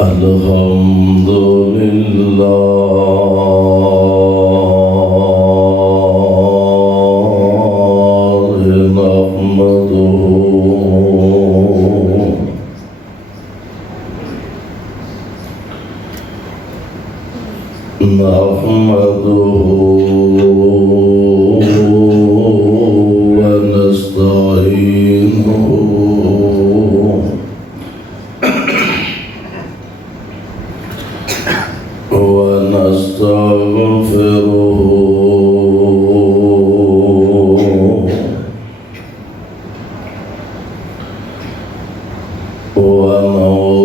الحمد لله نحمده ونستعينه ونستغفره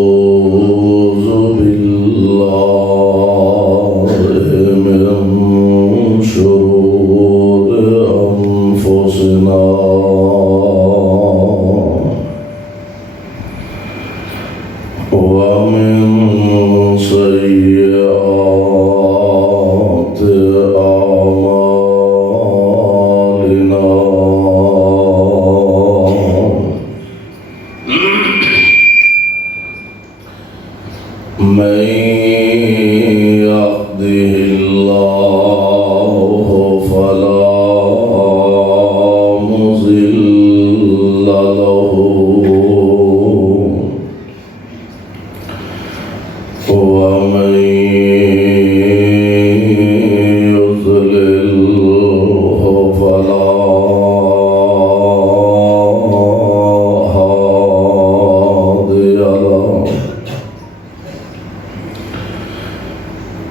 ونعوذ بالله من شرور أنفسنا ومن سيئات أعمالنا من يهده الله فلا مضل له ومن يضلله فلا هادي له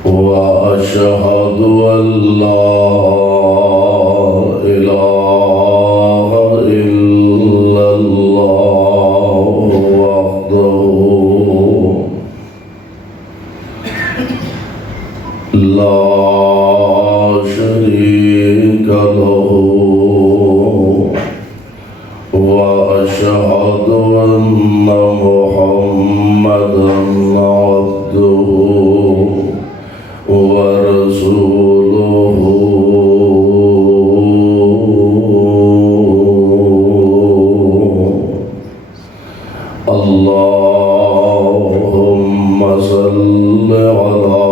وأشهد أن لا إله إلا الله وحده لا شريك له وأشهد أن محمدًا عبده ورسوله اللهم صل على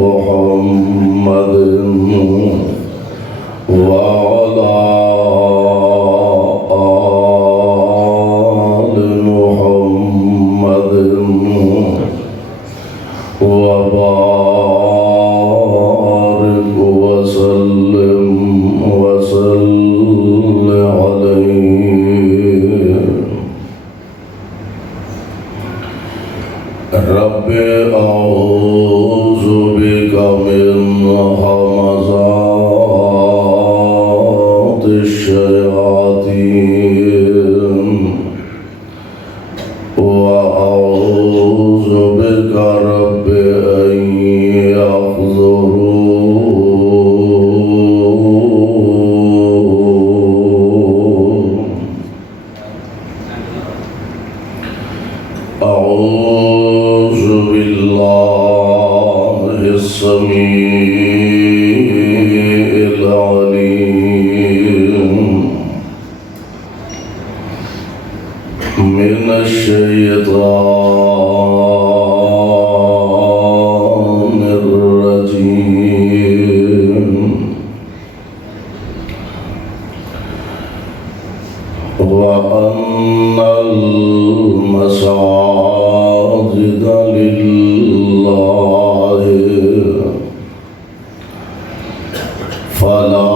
محمد وعلى آل محمد وبارك وسلم عليه رب أعوذ بك من همزات الشياطين وأعوذ بك رب أن يحضرون أعوذ بالله السميع العليم من الشيطان الرجيم وأن المساجد لله فلا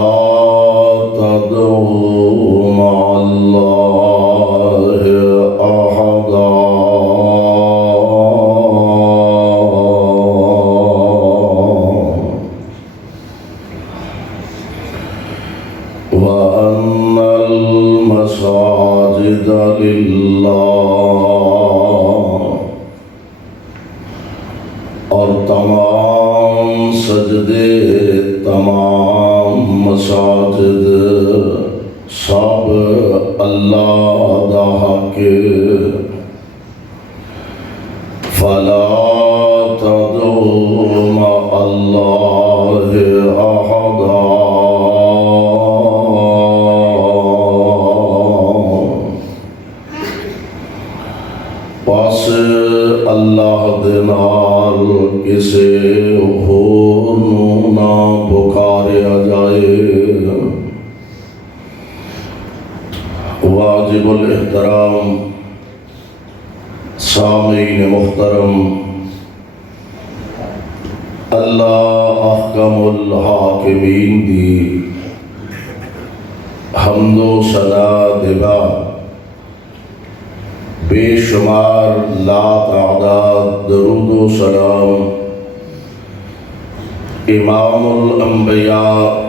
تدعوا مع الله أحدا وأن المساجد لله اور تمام سجدے تمام مساجد سب اللہ دا حق فلا تدعوا مع الله أحدا پاس اللہ دے نال کسے ہور نو نہ پکاریا جائے۔ واجب الاحترام سامعین محترم، اللہ احکم الحاکمین دی حمد و ثنا دبا بے شمار لا تعداد درود و سلام امام الانبیاء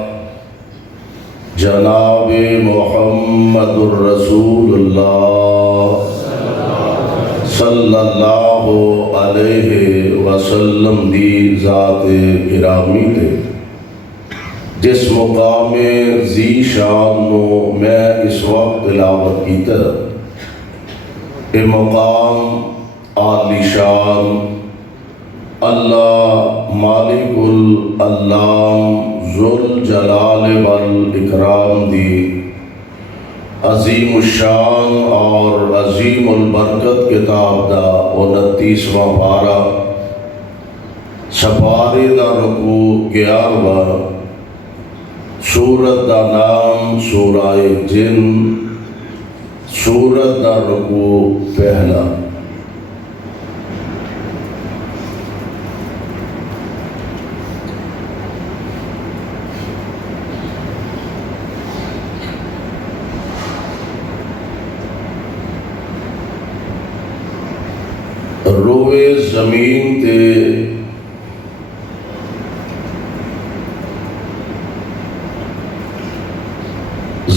جناب محمد الرسول اللہ صلی اللہ علیہ وسلم دی ذات گرامی تے جس مقام ذی شان نو میں اس وقت تلاوت کیتا، اے مقام عالی شان اللہ مالک العلام ذو الجلال والاکرام دی عظیم الشان اور عظیم البرکت کتاب دا 29واں پارہ سپارے دا رکوع 11واں، سورت دا نام سورہ جن، سورت دا رکوع پہلا۔ روئے زمین تے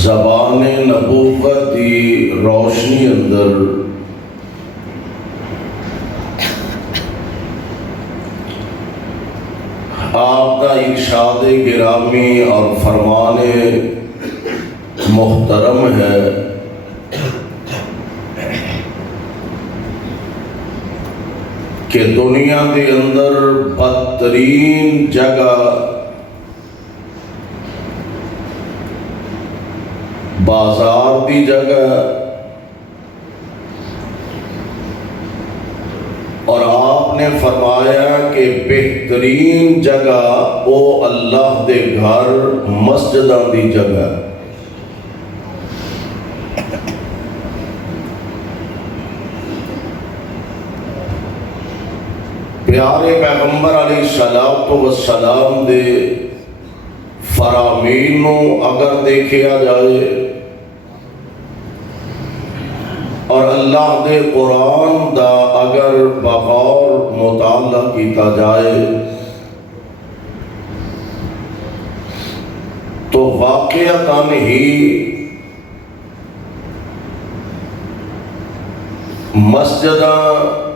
زبان نبوت دی روشنی اندر آپ کا ارشاد گرامی اور فرمان محترم ہے کہ دنیا کے اندر بدترین جگہ بازار دی جگہ اور آپ نے فرمایا کہ بہترین جگہ او اللہ دے گھر مسجداں دی جگہ۔ پیارے پیغمبر علیہ السلام دے فرامین نو اگر دیکھیا جائے اور اللہ دے قرآن دا اگر بغور مطالعہ کیتا جائے تو واقعتاً ہی مسجداں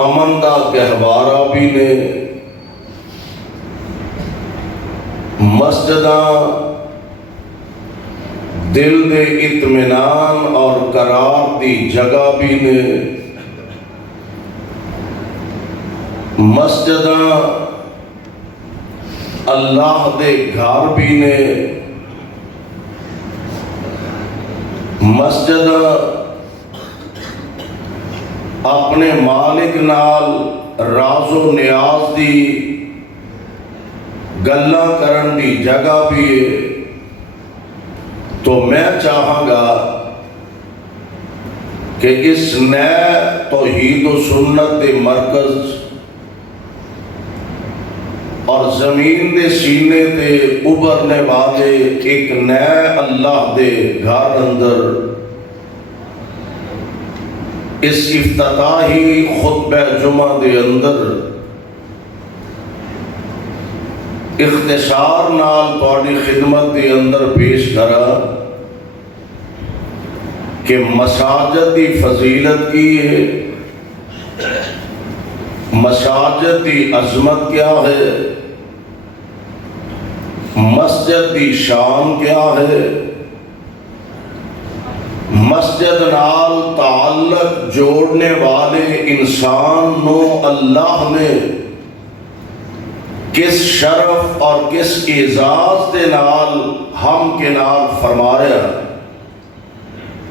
امن دا گہوارہ بھی نے، مسجداں دل دے اطمینان اور قرار دی جگہ بھی نے، مسجداں اللہ دے گھر بھی نے، مسجداں اپنے مالک نال راز و نیاز دی گلاں کرن دی جگہ بھی ہے۔ تو میں چاہاں گا کہ اس نئے توحید و سنت دے مرکز اور زمین دے سینے تے ابھرنے والے ایک نئے اللہ دے گھر اندر اس افتتاحی خطبہ جمعہ دے اندر اختصار نال تہاڈی خدمت دے اندر پیش کرا کہ مساجد دی فضیلت کی ہے، مساجد دی عظمت کیا ہے، مسجد دی شان کیا ہے، مسجد نال تعلق جوڑنے والے انسان نو اللہ نے کس شرف اور کس اعزاز دے نال ہم کنار فرمایا۔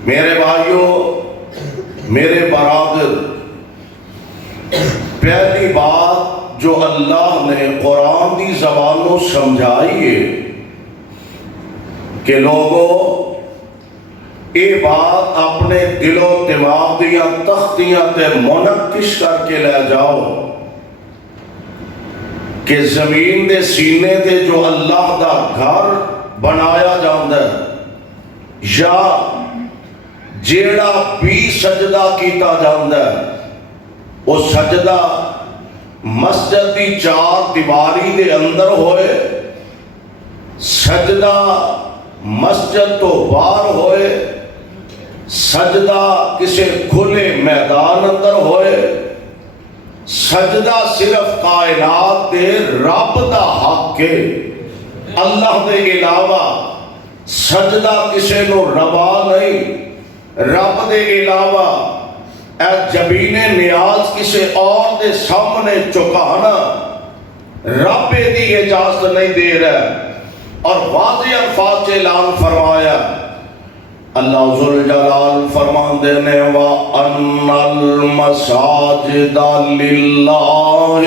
میرے بھائیو، میرے برادر، پہلی بات جو اللہ نے قرآن دی زبانوں سمجھائی ہے کہ لوگوں یہ بات اپنے دل و دماغ دیا تختیاں تے منقش کر کے لے جاؤ کہ زمین دے سینے تے جو اللہ دا گھر بنایا جاندہ ہے یا جیڑا بھی سجدہ کیتا جاندہ ہے وہ سجدہ مسجد دی چار دیواری دے اندر ہوئے، سجدہ مسجد تو باہر ہوئے، سجدہ کسی کھلے میدان اندر ہوئے، سجدہ صرف کائنات دے رب دا حق کے اللہ دے علاوہ سجدہ کسی نو روا نہیں، رب دے علاوہ اے جبین نیاز کسی اور دے سامنے چکانا رب دی اجازت نہیں دے رہا، اور واضح الفاظ سے اعلان فرمایا اللہ ذوالجلال فرماندے نے وَأَنَّ الْمَسَاجِدَ لِلَّهِ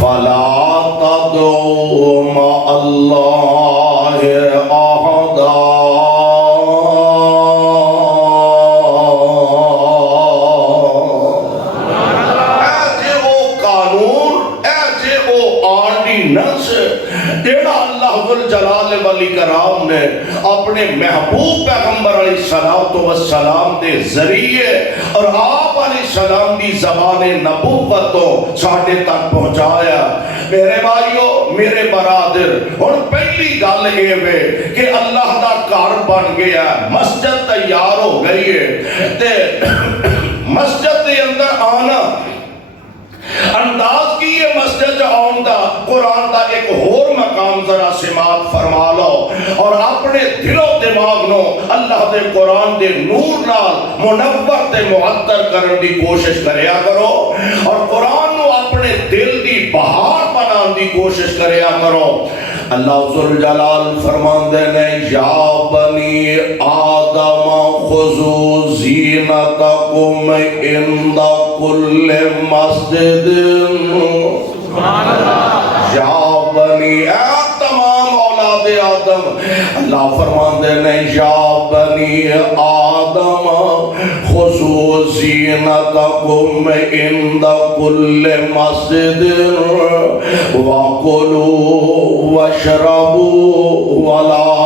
فَلَا تَدْعُوا مَعَ اللَّهِ أَحَدًا۔ جلال والی کرام نے اپنے محبوب پیغمبر علیہ السلام دے ذریعے اور آپ علیہ السلام دی زبان نبوتوں ساڑھے تک پہنچایا۔ میرے بھائیو، میرے برادر، اور پہلی گل یہ ہے کہ اللہ دا گھر بن گیا، مسجد تیار ہو گئی ہے، تے مسجد دے اندر آنا انداز کی یہ مسجد آن دا قرآن دا ایک اور مقام ذرا سماعت فرما لو اور اپنے دل و دماغ نو اللہ دے قرآن دے نور نال منور تے معطر کرن دی کوشش کریا کرو، اور قرآن نو اپنے دل دی بہار بنان دی کوشش کریا کرو۔ اللہ ذوالجلال فرماندے نے یا بنی آدم خذوا زینتکم عند کل مسجد، یا بنی اے تمام اولاد آدم، اللہ فرماندے نے یا بنی آدم خذوا زینتکم عند کل مسجد وَكُلُوا وَاشْرَبُوا وَلَا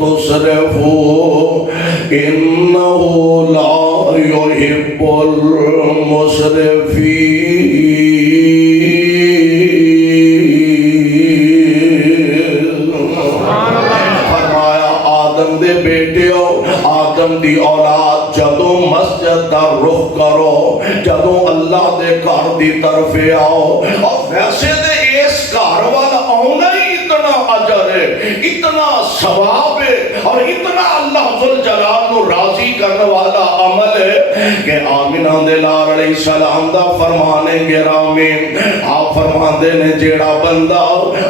تُسْرِفُوا إِنَّهُ لَا يُحِبُّ الْمُسْرِفِينَ۔ فرمایا آدم دے بیٹیو، آدم دی اولاد، جدوں مسجد دا رخ کرو، جدوں اللہ دے گھر دی طرف آؤ، اور ویسے دے اس گھر والا آنا ہی اتنا اجر ہے، اتنا ثواب ہے، اور اتنا اللہ ذوالجلال نو راضی کرنے والا عمل ہے کہ آمنہ دے لال علیہ السلام دا فرمانے گرامی آپ فرماندے نے جیڑا بندہ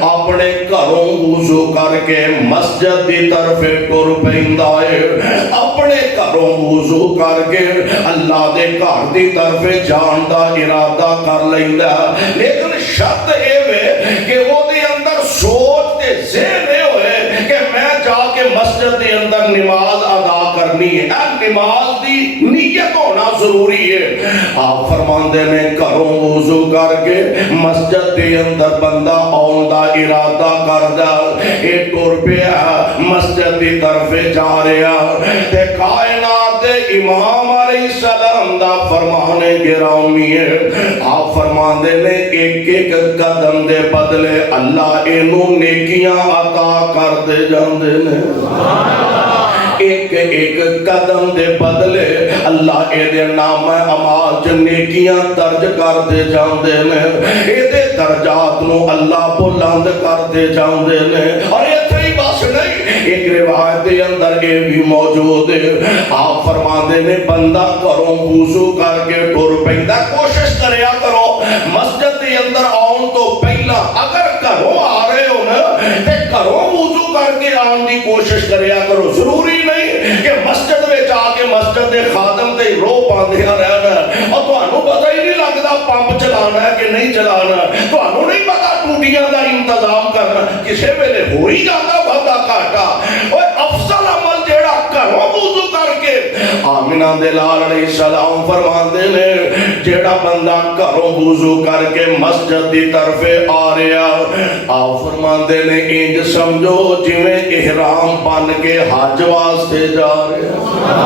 اپنے گھروں وضو کر کے مسجد دی طرف ٹر پیندا ہے، اپنے گھروں وضو کر کے اللہ دے گھر دی طرف جان دا ارادہ کر لیندا، لیکن شرط اے وے کہ وہ دے اندر سوچ تے ذہن اے ہوئے کہ میں جا کے مسجد دے اندر نماز ادا کرنی ہے، نماز دی نیت ہونا ضروری ہے۔ آپ فرماندے نے گھروں وضو کر کے مسجد دے اندر بندہ آن دا ارادہ کردا، اے ٹر پیا مسجد دی طرف جا رہا، تے کائنات دے امام علیہ السلام دا فرمانے گرامی ہے، آپ فرماندے نے ایک ایک قدم دے بدلے اللہ اینو نیکیاں عطا کر دے جاندے نے، ایک ایک قدم دے بدلے اللہ اے دے نام اعمال چ نیکیاں درج کر دے جاندے نے، اے دے درجات نو اللہ بلند کر دے جاندے نے۔ اور ایتھے ہی بس نہیں، ایک روایت دے اندر یہ بھی موجود ہے، آپ فرماندے نے بندہ گھروں وضو کر کے ٹر پیندا، کوشش کریا کرو مسجد دے اندر آن تو پہلا اگر گھروں آ رہے ہو نا تے گھروں وضو کر کے آن دی کوشش کریا کرو، ضروری نہیں کہ مسجد میں جا کے مسجد دے خادم تے رو پاندیا رہنا اور تانوں پتہ ہی نہیں لگدا پمپ چلانا ہے کہ نہیں چلانا، تانوں نہیں پتا ٹوٹیاں دا انتظام کرنا، کسے ویلے ہو ہی جاتا بہتا گھاٹا۔ اوے افضل عمل جیڑا گھروں وضو کر کے، آمنہ دے لال علیہ السلام فرماندے نے جیڑا بندہ گھروں وضو کر کے مسجد دی طرف آ رہا، آپ فرماندے نے انج سمجھو جویں احرام بن کے حج واسطے جا رہا۔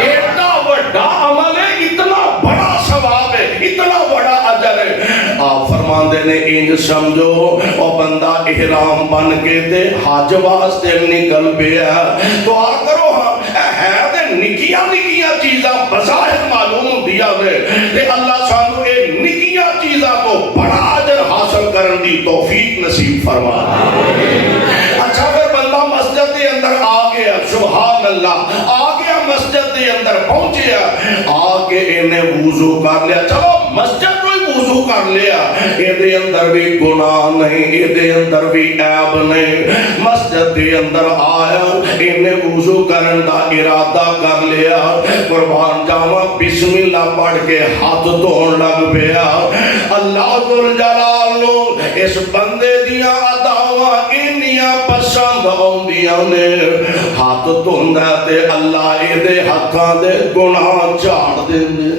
ایڈا بڑا عمل ہے، اتنا بڑا ثواب ہے، اتنا بڑا اجر ہے۔ آپ فرماندے نے انج سمجھو او بندہ احرام بن کے تے حج واسطے نکل پیا۔ دعا کرو ہاں ہے تے نکیاں نکیاں چیزاں بظاہر معلوم ہوندیاں نے تے اللہ سانو اے نکیاں چیزاں تو بڑا اجر حاصل کرن دی توفیق نصیب فرما۔ اچھا پھر بندہ مسجد کے اندر آ گیا، سبحان اللہ، آ گیا مسجد کے اندر پہنچیا، آ کے انہیں وضو کر لیا، چلو مسجد وضو کر لیا، یہ اندر بھی گناہ نہیں، یہ اندر بھی عیب نہیں، مسجد کے اندر آیا، انہیں وضو کرن دا ارادہ کر لیا، قربان جاواں بسم اللہ پڑھ کے ہاتھ دھون لگ پیا۔ اللہ ذوالجلال نو اس بندے دیاں اداواں انیاں پسند آؤندیاں نے، ہاتھ دھوندا تے اللہ دے ہاتھاں دے گناہ جھاڑ دیندے،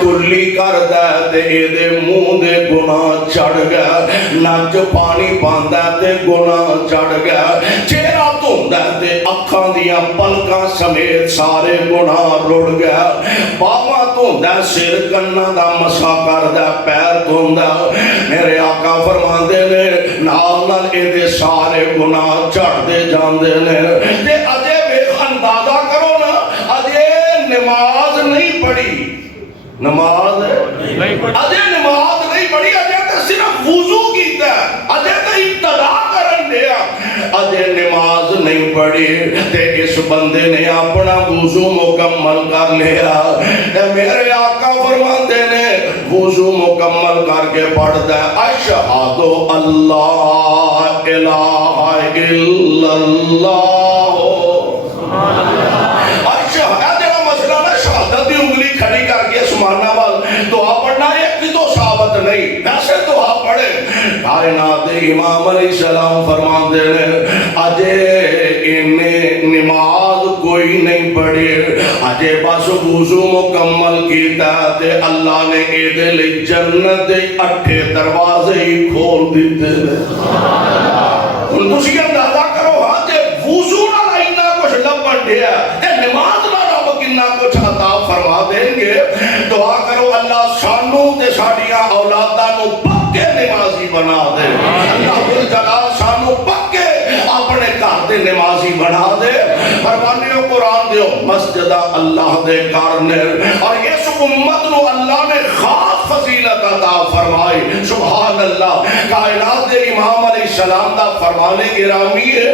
کلی کردا تے اے دے منہ دے گناہ چڑھ گیا، نچ پانی پاندا تے گناہ چڑھ گیا، چہرہ دھوندا تے اکھاں دیاں پلکاں سمیت سارے گناہ رڑ گیا، باواں دھوندا سر کناں دا مسا کردا پیر دھوندا۔ میرے آقا فرماندے نے نال نال اے دے سارے گناہ چڑھدے جاندے نے، تے اجے ویکھ اندازہ کرو نا، اجے نماز نہیں پڑھی، نماز اجے نماز نہیں پڑھی، اجے تے صرف وضو کیتا ہے، اجے تے ابتدا کرن دیا، اجے نماز نہیں پڑھی تے اس بندے نے اپنا وضو مکمل کر لیا۔ تے میرے آقا فرماندے نے وضو مکمل کر کے پڑھدا ہے اشہد اللہ الہ الا اللہ، اشہد جڑا مسئلہ نا شہادت دی انگلی کھڑی کر کے سمانا وال دعا پڑھنا ایک بھی تو ثابت نہیں، ویسے دعا پڑھے۔ کائنات امام علیہ السلام فرماندے نے اجے انہیں نماز کوئی نہیں پڑھی، اجے بس وضو مکمل کیتا تے اللہ نے اے دے لئی جنت دے 8 دروازے ہی کھول دیتے۔ ہن تسی اندازہ کرو ہاں جے وضو نال اینا کچھ لبن دیا تے نماز نال رب کتنا کچھ عطا فرما دیں گے۔ دعا کرو اللہ سانو تے ساڈیاں اولاداں نو پکے نمازی بنا دے، اللہ جلال سانو پکے اپنے گھر دے نمازی بنا دے۔ فرمانیو قرآن دیو مسجدہ اللہ دے گھر نے، اور اس امت نو اللہ نے خاص فضیلت عطا فرمائی، سبحان اللہ۔ کائنات دے امام علیہ السلام دا فرمانے گرامی ہے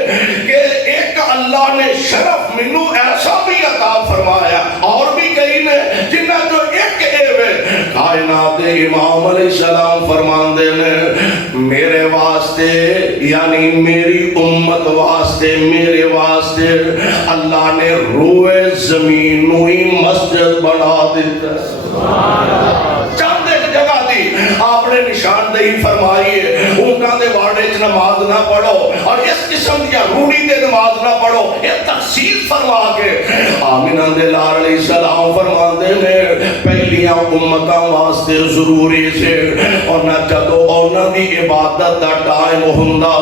کہ ایک اللہ نے شرف منو ایسا بھی عطا فرمایا، اور بھی کئی نے جنہ جو ایک ایوے، کائنات دے امام علیہ السلام فرماندے نے میرے واسطے یعنی میری امت واسطے، میرے واسطے اللہ نے روئے زمین نو ہی مسجد بنا دیتا ہے۔ چند ایک جگہ دی آپ نے نشاندہی فرمائی ہے، اونٹاں دے واڑے چ نماز نہ پڑھو اور اس قسم دیا روڑی تے نماز نہ پڑھو، یہ تخصیص فرما کے آمنہ دے لال علیہ السلام فرماندے نے پہلیاں امتاں واسطے ضروری سے اور نہ جدو اونا دی عبادت دا ٹائم ہوندا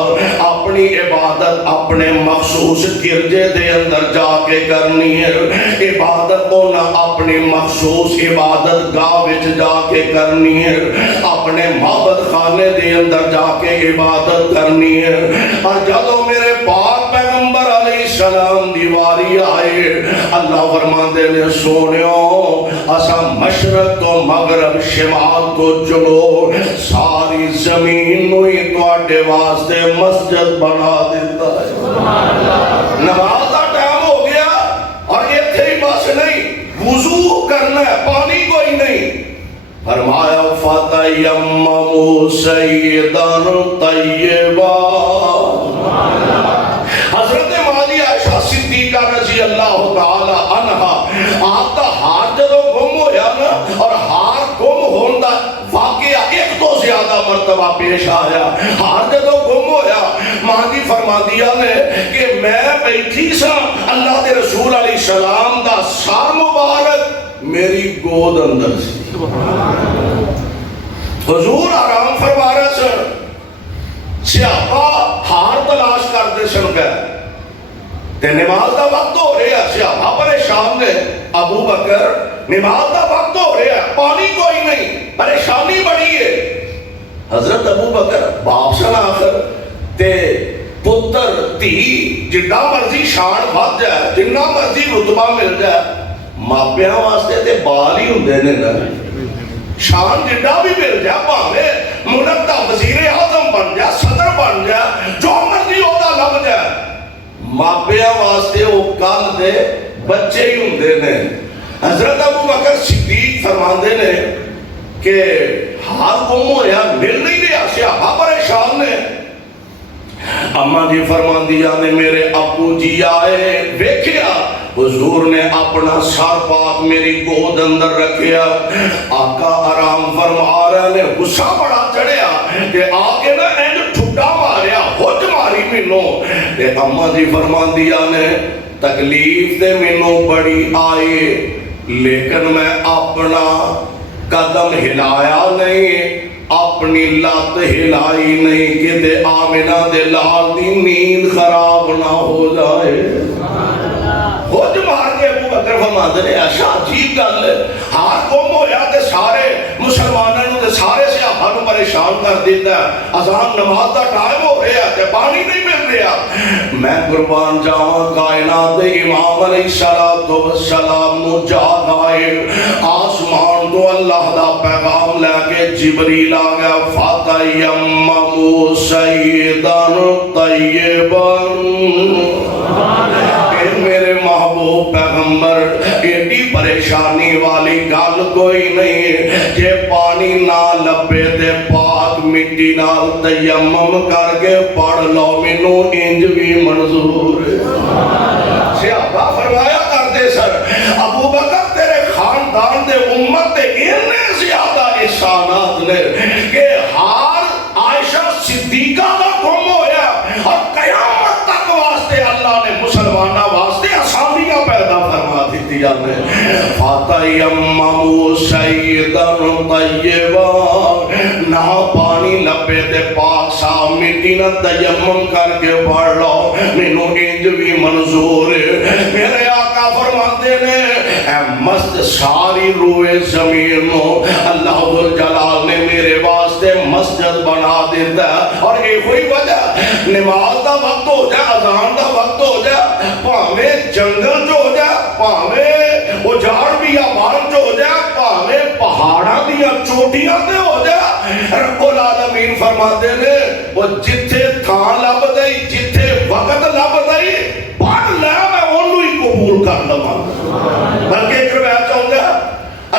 اپنی عبادت اپنے مخصوص گرجے دے اندر جا کے کرنی ہے، عبادت اونا اپنی مخصوص عبادت گاہ وچ جا کے کرنی ہے، اپنے معبد خانے دے اندر جا کے عبادت کرنی ہے۔ اور جدو میرے پاک پیغمبر علیہ السلام دیواری آئے، اللہ فرماندے نے سونیو اسا مشرق تو مغرب شمال تو جنوب ساری زمین نو ہی تواڈے واسطے مسجد بنا دیتا ہے۔ نماز دا ٹائم ہو گیا اور ایتھے ہی بس نہیں، وضو کرنا ہے، پانی کوئی نہیں۔ فرمایا فَتَيَمَّمُوا سَيِّدًا طَيِّبًا، حضرت مالی عائشہ صدیقہ رضی اللہ تعالی واقعہ پیش آیا. ہار جدو گم ہویا ماں جی فرماندیاں نے کہ میں بیٹھی سا اللہ دے رسول علیہ السلام دا سر مبارک میری گود اندر سی. حضور آرام فرما رہے سن, صحابہ ہار تلاش کرتے سن گئے تے نماز دا وقت ہو رہا ہے. صحابہ پریشان نے, ابو بکر نماز دا وقت ہو رہا ہے, پانی کوئی نہیں, پریشانی بڑی ہے. حضرت ابو بکر باپ سن آخر تے پتر دھی جنہ مرضی شان بھد جائے, جنہ مرضی رتبہ مل جائے, ماپیاں واسطے تے بال ہی ہوندے نے نا. شان جنہ بھی مل جائے, بھاویں ملک دا وزیر اعظم بن جائے, صدر بن جائے, جو مرضی عہدہ لب جائے, ماپیاں واسطے وہ کل دے بچے ہی ہوندے نے. حضرت ابو بکر صدیق فرماندے نے کہ ہاتھ گم ہویا مل نہیں رہا. صحابہ پریشان نے. اماں جی فرماندیاں نے میرے ابو جی آئے, ویکھیا حضور نے اپنا سر پاک میری گود اندر رکھیا. آقا آرام فرما رہے نے, غصہ بڑا چڑھیا کہ آگے نا اینج ٹھڈا ماریا, ہوج ماری مینوں. تے اماں جی فرماندیاں نے تکلیف تے مینوں بڑی آئی, لیکن میں اپنا قدم ہلایا نہیں, اپنی لات ہلائی نہیں کہ دے آمنہ دے لال دی نیند خراب نہ ہو جائے. ہوج مار کے ابو بکر فرماندے نے ایسا عجیب گل ہے, ہاتھ گم ہویا تے سارے مسلمانوں تے سارے صحابہ نوں پریشان کر دیتا ہے. اذان نماز دا ٹائم ہو رہا ہے تے پانی نہیں مل رہا. میں قربان جاواں کائنات دے امام علیہ الصلوۃ والسلام نو جاگ آئے, آسمان تو اللہ دا پیغام لے کے جبریل آ گیا. فَتَيَمَّمُوا صَعِيدًا طَيِّبًا. میرے محبوب پیغمبر ایڈی پریشانی والی گل کوئی نہیں, جے پانی نہ لبے تے پاک مٹی نال تیمم کر کے پڑھ لو, مینوں انج بھی منظور ہے. صحابہ فرمایا کرتے سر ابو بکر تیرے خاندان دے امت تے اتنے زیادہ احسانات نے کہ ہار عائشہ صدیقہ دا گم ہویا اور قیامت تک واسطے اللہ نے مسلمانہ واسطے آسانیاں پیدا فرما دیتی نے. فَتَيَمَّمُوا صَعِيدًا طَيِّبًا, نہ پانی لبے تے پاک صاف مٹی نہ تیمم کر کے پڑھ لو, مینوں انج بھی منظور ہے. میرے آقا فرماتے نے اے مست ساری روئے زمین نو اللہ ذوالجلال نے میرے واسطے مسجد بنا دیتا ہے. اور یہ ہوئی وجہ نماز دا وقت ہو جائے, اذان دا وقت ہو جائے, پاویں جنگل جو ہو جائے, پاویں اجاڑ بھی آباد جو ہو جائے, پاویں پہاڑاں دیا چوٹیاں تے ہو جائے, رب العالمین فرماتے نے وہ جتھے تھان لب دئی, جتھے وقت لب دئی, پڑھ لے میں انہوں ہی قبول کر لواں. بلکہ ایک روایت چاہوں گا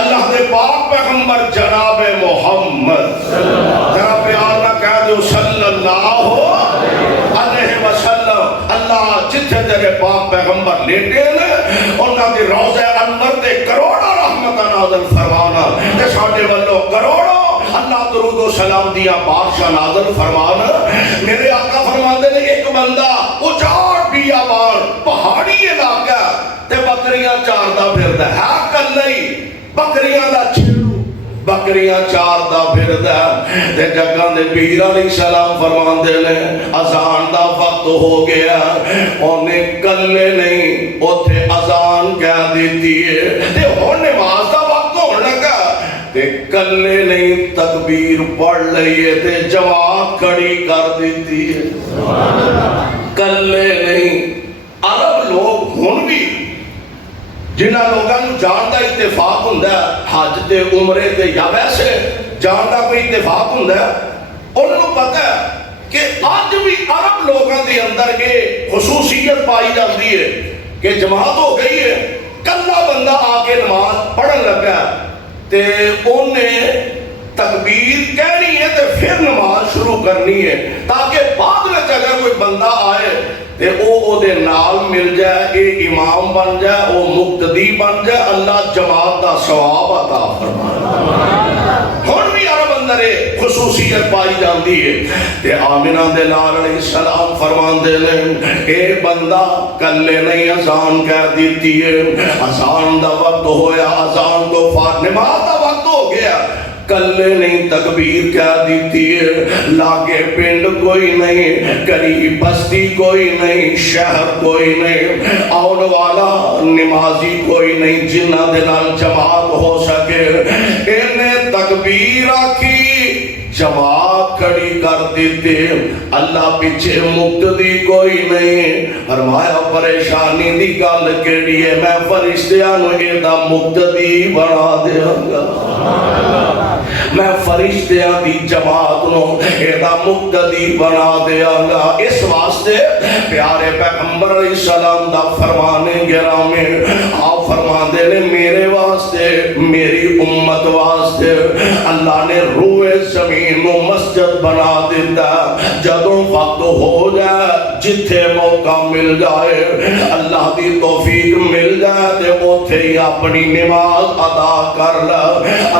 اللہ دے پاک پیغمبر جناب محمد, ذرا پیار نہ کہہ دو صلی اللہ علیہ وسلم, اللہ جتھے تیرے پاک پیغمبر لیٹے نے انہاں دی روضہ انور تے کروڑا رحمتاں نازل فرمانا, تے ساڈے والوں کروڑوں اللہ درود و سلام دیا بادشاہ نازل فرمانا. میرے آقا فرماتے نے ایک بندہ اجاڑ بیابان پہاڑی علاقہ تے بکریاں چاردا پھردا ہے, کلے ہی بکریاں دا چھڑو بکریاں چاردا پھردا تے جگاں دے پیر علیہ السلام فرماندے نے اذان دا وقت ہو گیا, اونے کلے نہیں اوتھے اذان کہہ دیتی ہے تے ہن نماز دا وقت ہون لگا تے کلے نہیں تکبیر پڑھ لئیے تے جماعت کھڑی کر دیتی ہے. کلے نہیں. عرب لوگ ہن بھی جنہ لوگاں نوں جان دا اتفاق ہوندا ہے حج تے عمرے تے یا ویسے جان دا کوئی اتفاق ہوندا ہے, انہاں نوں پتہ ہے کہ اج بھی عرب لوگاں دے اندر یہ خصوصیت پائی جاتی ہے کہ جماعت ہو گئی ہے, کلا بندہ آ کے نماز پڑھن لگا تے انہیں تکبیر کہنی ہے تے پھر نماز شروع کرنی ہے, تاکہ بعد میں اگر کوئی بندہ آئے تے او دے نال مل جائے, اے امام بن جائے, او مقتدی بن جائے, اللہ جماعت دا ثواب عطا فرمائے. ہن بھی عرب اندر خصوصیت پائی جاتی ہے تے آمنہ دے لال علیہ السلام فرمان دے لیں اے بندہ کلے نہیں اذان کہہ دیتی ہے اذان دا وقت ہویا اذان تو نماز دا وقت ہو گیا کلے نہیں تکبیر کہہ دیتی ہے لاگے پنڈ کوئی نہیں قریب بستی کوئی نہیں شہر کوئی نہیں آن والا نمازی کوئی نہیں جنہ دے نال جماعت ہو سکے انہیں تکبیر آکی جماعت کھڑی کر دیتے اللہ پیچھے مقتدی کوئی نہیں فرمایا پریشانی دی گل کیڑی ہے میں فرشتیاں نو ایدا مقتدی بنا دیاں گا میں فرشتیاں دی جماعت نو ایدا مقتدی بنا دیاں گا اس واسطے پیارے پیغمبر علیہ السلام دا فرمانے گرامی آپ فرما دے لے میرے واسطے میری امت واسطے اللہ نے روئے زمین نو مسجد بنا دیتا جدوں وقت ہو جائے جتھے موقع مل جائے اللہ دی توفیق مل جائے تے اوتھے ہی اپنی نماز ادا کر لے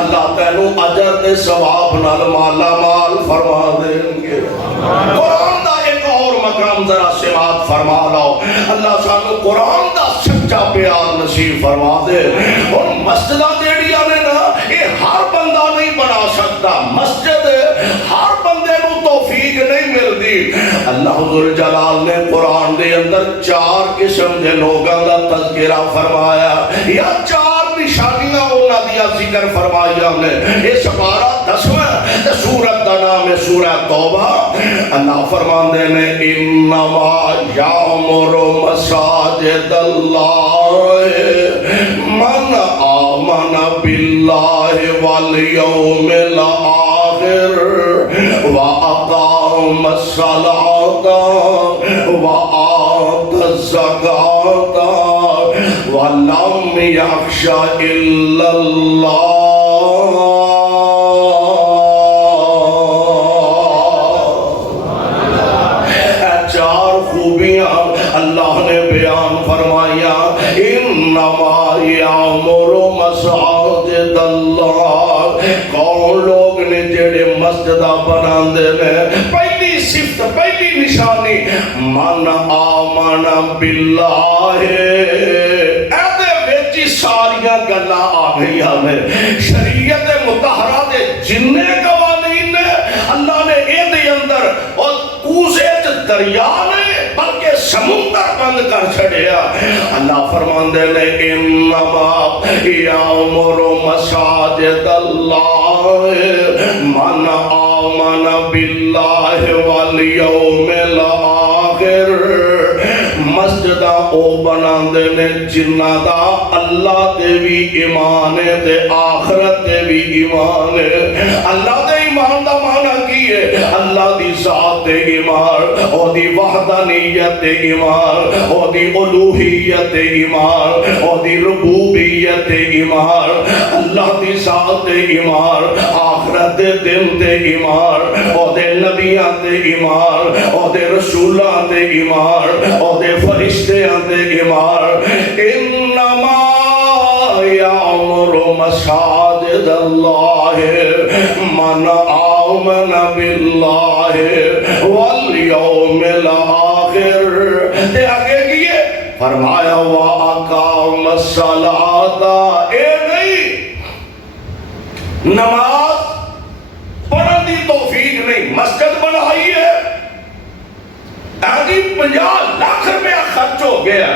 اللہ تینوں اجر تے ثواب نال مالا مال فرما دیں گے قرآن دا ایک اور مقام ذرا سماعت فرما لو اللہ سانو قرآن دا سچا پیار نصیب فرما دے اور مسجدہ جیڑیاں نے نا یہ ہر بندہ نہیں بنا سکتا مسجد ہر بندے نو توفیق نہیں ملتی اللہ حضور جلال نے قرآن دے اندر 4 قسم دے لوگاں دا تذکرہ فرمایا یا 4 نشانیاں انہاں دیا ذکر فرمایا ہم نے یہ سپارہ 10واں سورت دا نام ہے سورہ توبہ اللہ فرماندے نے انما یامر مساجد اللہ من آمن باللہ والیوم الآخر وَأَقَامَ الصَّلَاةَ وَآتَى الزَّكَاةَ وَلَمْ يَخْشَ إِلَّا اللَّهَ 4 خوبیاں اللہ نے بیان فرمایا انما یامر مساجد اللہ کون لوگ نے جڑے مسجدہ بناندے نے پہلی صفت پہلی نشانی من آمن باللہ ایدے ویچی ساریاں گلا آ گئی ہمیں شریعت مطہرہ دے جننے قوانین نے اللہ نے ایدے اندر اور کوزے دریا نے بلکہ سمندر بند کر چھڑیا اللہ فرمان دے لے انما یامر مساجد اللہ من آمن باللہ والیوم الآخر مسجدہ او بناندے نے جنہ دا اللہ تے بھی ایمان ہے تے آخرت تے بھی ایمان ہے اللہ تے ایمان دا معنی کی ہے اللہ دی ذات تے ایمان او دی وحدانیت تے ایمان او دی الوہیت تے ایمان او دی ربوبیت تے ایمان اللہ دی ذات تے ایمان آخرت دے دن تے ایمان او دے نبیاں تے ایمان او دے رسولاں تے ایمان او دے فرشتیاں تے ایمان انما یامر مساجد اللہ من آمن باللہ والیوم الآخر تے آگے کیے فرمایا وَأَقَامَ الصَّلَاةَ اے نہیں نماز پڑھن دی توفیق نہیں مسجد بنائی ہے آدھی 50 لاکھ روپیہ خرچ ہو گیا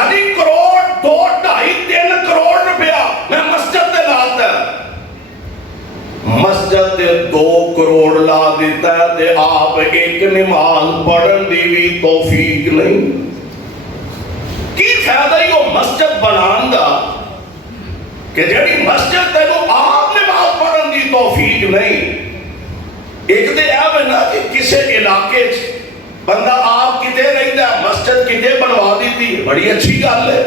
آدھی کروڑ 2 2.5 3 کروڑ روپیہ میں مسجد دے لاتا ہے مسجد دے 2 کروڑ لا دیتا ہے تے آپ ایک نماز پڑھن دی بھی توفیق نہیں کی فائدہ ہی وہ مسجد بنان دا کہ جڑی مسجد تے وہ آپ نماز پڑھن دی توفیق نہیں ایک دے ہے نا کہ کسے علاقے بندہ آپ کتے نہیں دا مسجد کتے بنوا دیتی بڑی اچھی گل ہے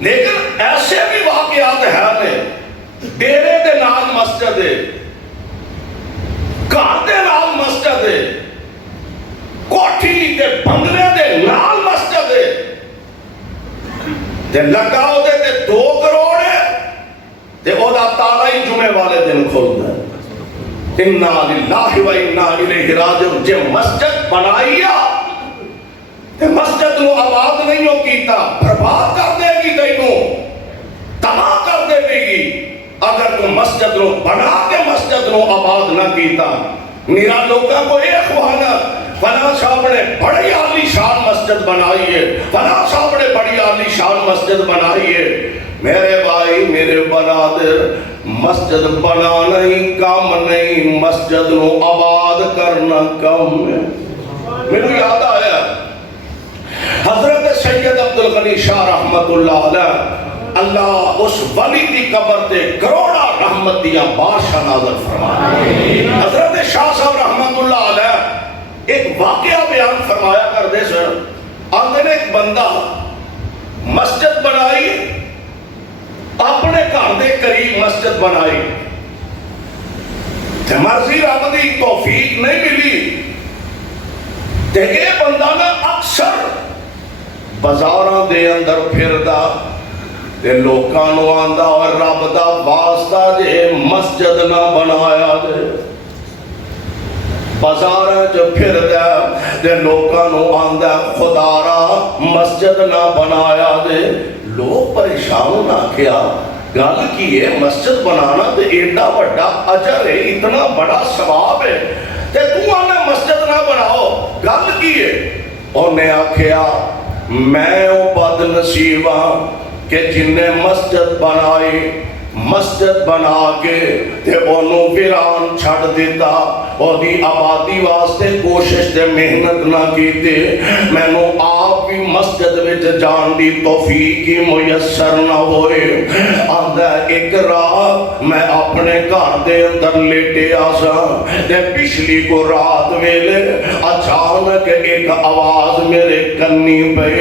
لیکن ایسے بھی واقعات ہیں ڈیرے دے نال مسجد ہے گھر دے نال مسجد ہے کوٹھی تے بنگلے دے نال مسجد ہے تے لگا دے تے 2 کروڑ ہے تے او دا تالا ہی جمعے والے دن کھولتا ہے. اِنَّا لِلَّهِ وَإِنَّا إِلَيْهِ رَاجِعُونَ. جے مسجد بنائیا تے مسجد نو آباد نہیں ہو کیتا، برباد کر دے گی تینوں، تباہ کر دے گی. اگر تو مسجد نو بنا کے مسجد نو آباد نہ کیتا. میرا لوگوں کو ایک خوانا فلاں صاحب نے بڑی عالی شان مسجد بنائی ہے، فلاں صاحب نے بڑی عالی شان مسجد بنائی ہے. میرے بھائی میرے برادر، مسجد بنانا ہی کام نہیں، مسجد نو آباد کرنا کام ہے. میرے یاد آیا حضرت سید عبدالغنی شاہ رحمت اللہ علیہ، اللہ اس ولی کی قبر تے کروڑا رحمت دیا بادشاہ نازل فرمائے. حضرت شاہ صاحب رحمت اللہ علیہ ایک واقعہ بیان فرمایا کر دے سر. آندھے نے ایک بندہ مسجد بنائی، اپنے گھر دے قریب مسجد بنائی، تے مرضی رب دی توفیق نہیں ملی. تے اے بندہ نا اکثر بازاراں دے اندر پھردا تے لوکاں نو آندا اور رب دا واسطہ جے مسجد نہ بنایا دے. بازاراں چ پھردا تے لوکاں نو آندا خدا را مسجد نہ بنایا دے. لوگ پریشان نہ کیا گل کی ہے، مسجد بنانا تے ایڈا بڑا اجر ہے، اتنا بڑا ثواب ہے، تے تو آنا مسجد نہ بناؤ، گل کی ہے؟ انہیں آکھیا میں او بد نصیب ہاں کہ جن نے مسجد بنائی، مسجد بنا کے تے انہوں ویران چھڑ دیتا، اور دی آبادی واسطے کوشش تے محنت نہ کیتے. میں نو آپ بھی مسجد وچ جان دی توفیق ہی میسر نہ ہوئے. آندہ ایک رات میں اپنے گھر دے اندر لیٹے آسا تے پچھلی کو رات ویلے اچانک ایک آواز میرے کنی پہ،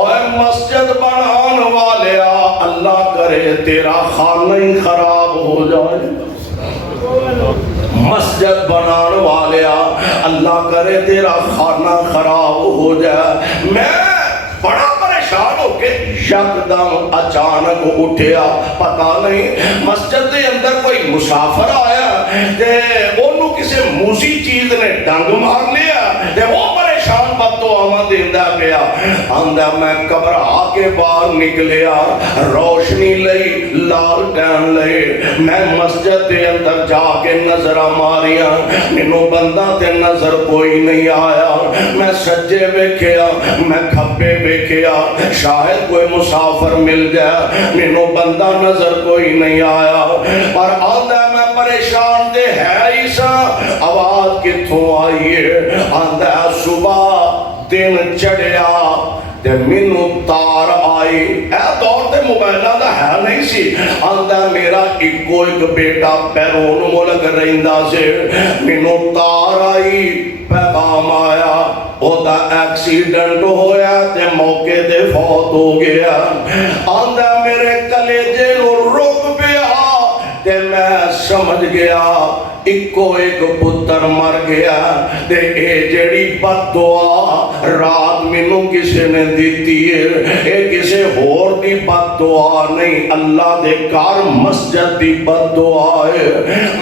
اور مسجد بنان والیا اللہ کرے تیرا خانہ ہی خراب ہو جائے. مسجد بنان والیا اللہ کرے تیرا خانہ خراب ہو جائے. میں بڑا پریشان ہو کے یکدم اچانک اٹھیا، پتہ نہیں مسجد دے اندر کوئی مسافر آیا تے انہوں کسی موسی چیز نے ڈنگ مار لیا تے وہ پریشان باتوں آمد دیندہ گیا. آندہ میں گھبرا کے باہر نکلیا، روشنی لئی لال ٹین لئی، میں مسجد دے اندر جا کے نظر ماریا، مینوں بندہ تے نظر کوئی نہیں آیا. میں سجے ویکھیا، میں کھبے ویکھیا، شاید کوئی مسافر مل جائے، مینوں بندہ نظر کوئی نہیں آیا. اور آندہ میں پریشان تے ہے ہی سا، آواز کتھوں آئیے؟ آندہ صبح دن چڑھیا تے مینوں تار آئی. اے دور تے موبائلہ دا ہے نہیں سی. آندہ میرا ایکو ایک بیٹا بیرون ملک رہندا سے، مینوں تار آئی، پیغام آیا او دا ایکسیڈنٹ ہویا تے موقع دے فوت ہو گیا. آندہ میرے کلیجے نو رک پیا تے میں سمجھ گیا ایکو ایک پتر مر گیا. تے اے جڑی بد دعا رات مینوں کسے نے دیتی ہے، اے کسے ہور دی بد دعا نہیں، اللہ دے کار مسجد دی بد دعا ہے.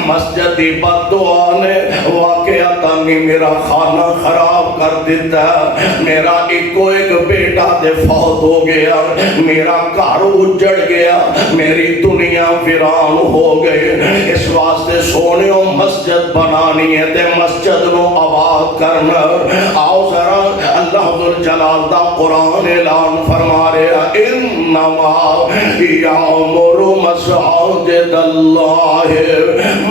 مسجد دی بد دعا نے واقعتاً میرا خانہ خراب کر دیتا ہے. میرا ایکو ایک بیٹا تے فوت ہو گیا، میرا گھر اجڑ گیا، میری دنیا ویران ہو گئی. اس واسطے سونیوں مسجد بنانی ہے تے مسجد نو آباد کرنا. آؤ ذرا اللہ ذوالجلال دا قرآن اعلان فرما رہا، انما یعمر مساجد اللہ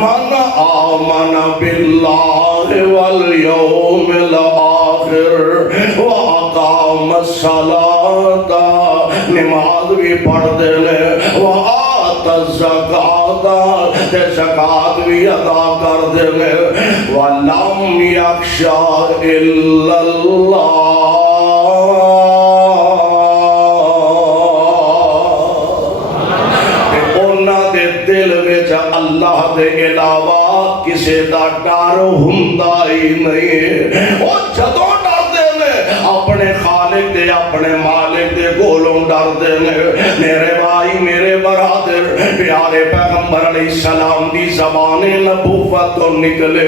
من آمن باللہ والیوم الآخر واقام الصلاۃ، نماز بھی پڑھ دینے، الزکاة تے زکاة بھی ادا کر دے، وَلَمْ يَخْشَ إِلَّا اللَّهِ. انہاں دے دل وچ اللہ دے علاوہ کسے دا ڈر ہوندا ہی نہیں. او جدوں ڈردے نے اپنے خالق دے، اپنے مالک دے کولوں ڈردے نے. میرے بھائی میرے برادر، پیارے پیغمبر علیہ السلام دی زبان نبوت تو نکلے،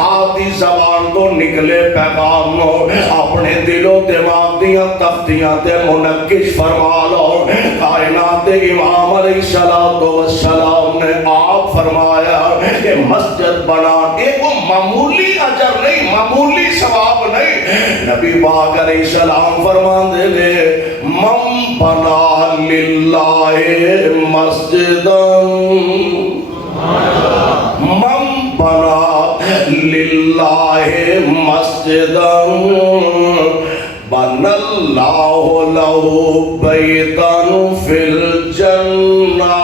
آپ دی زبان تو نکلے پیغام اپنے دل و دماغ دیاں تختیاں تے منقش فرما لو۔ کائنات امام علیہ السلام نے آپ فرمایا کہ مسجد بنا، ایک معمولی اجر نہیں، معمولی ثواب نہیں۔ نبی پاک علیہ السلام فرماندے نے من بنا للہ مسجدا، من بنا للہ مسجدا بن اللہ لہ بیتا فی الجنہ۔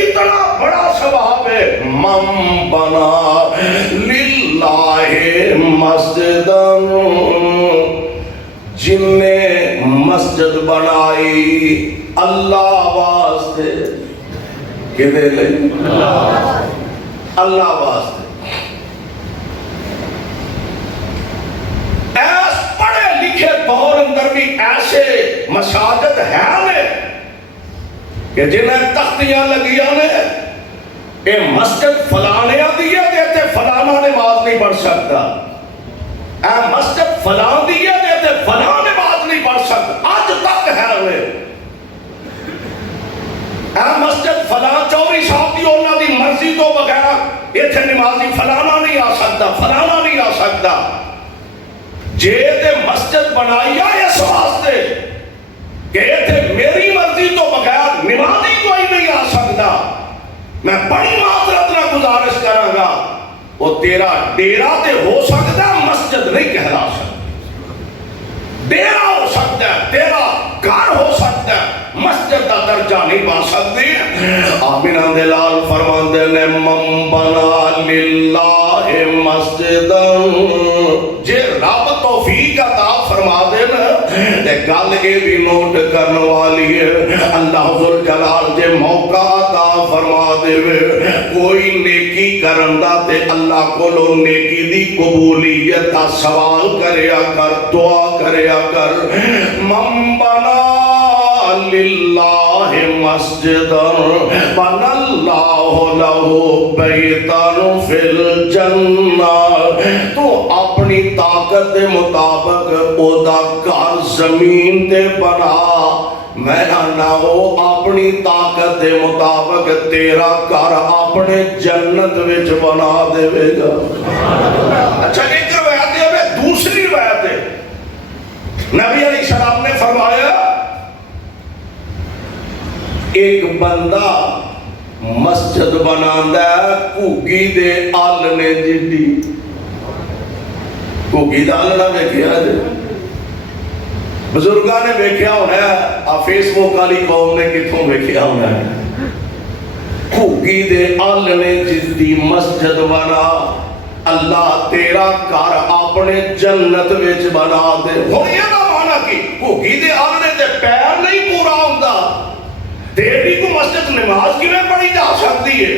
اتنا بڑا ثواب ہے، من بنا للہ مسجدا، جن نے مسجد بنائی اللہ واسطے، کدے لئی؟ اللہ واسطے۔ ایس پڑھے لکھے دور اندر بھی ایسے مساجد ہیں کہ جنہیں تختیاں لگیاں نے اے مسجد فلانیاں دیا دیتے فلانا نماز نہیں پڑھ سکتا، اے مسجد فلان دیا دیتے فلان نماز نہیں پڑھ سکتا، آج تک ہے انہیں۔ اے مسجد فلان چوری صاحب دی اونا دی مرضی تو بغیر ایتھے نمازی فلانا نہیں آ سکتا، فلانا نہیں آ سکتا۔ جے تے مسجد بنایا اس واسطے کہ ایتھے میری مرضی تو بغیر نمازی کوئی نہیں آ سکتا، میں بڑی معذرت نہ گزارش کروں گا، وہ تیرا ڈیرا تے ہو سکتا ہے، مسجد نہیں کہلا سکتا۔ ڈیرا ہو سکتا ہے، تیرا گھر ہو سکتا ہے، مسجد کا درجہ نہیں پا سکتی۔ آمینہ دلال فرماندے نے من بنا للہ مسجدا، جے رب توفیق عطا فرما دے نا تے گل یہ بھی نوٹ کرنے والی ہے، اللہ ذوالجلال جے موقع عطا فرما دے کوئی نیکی کرن دا تے اللہ کولو نیکی دی قبولیت دا سوال کریا کر، دعا کریا کر۔ من بنا للہ مسجدا بن اللہ لہ بیتا فی الجنہ، تو اپنی طاقت دے مطابق او دا گھر زمین تے بنا، میں نہ ہو اپنی طاقت دے مطابق تیرا گھر اپنے جنت وچ بنا دے گا۔ اچھا ایک روایت ہے، دوسری روایت ہے، نبی علیہ السلام نے فرمایا ایک بندہ مسجد بناندا ہے گھوگی دے آلنے جڈی، گھوگی دا آلنا ویکھیا جے بزرگاں نے ویکھیا ہونا ہے، آ فیس بک والی قوم نے کتھوں ویکھیا ہونا ہے، گھوگی دے آلنے جڈی مسجد بنا، اللہ تیرا گھر اپنے جنت وچ بنا دے۔ ہن یہ دا معنی کی گھوگی دے آلنے تے پیر نہیں پورا ہوندا، تیری کو مسجد نماز کی میں پڑھی جا سکتی ہے۔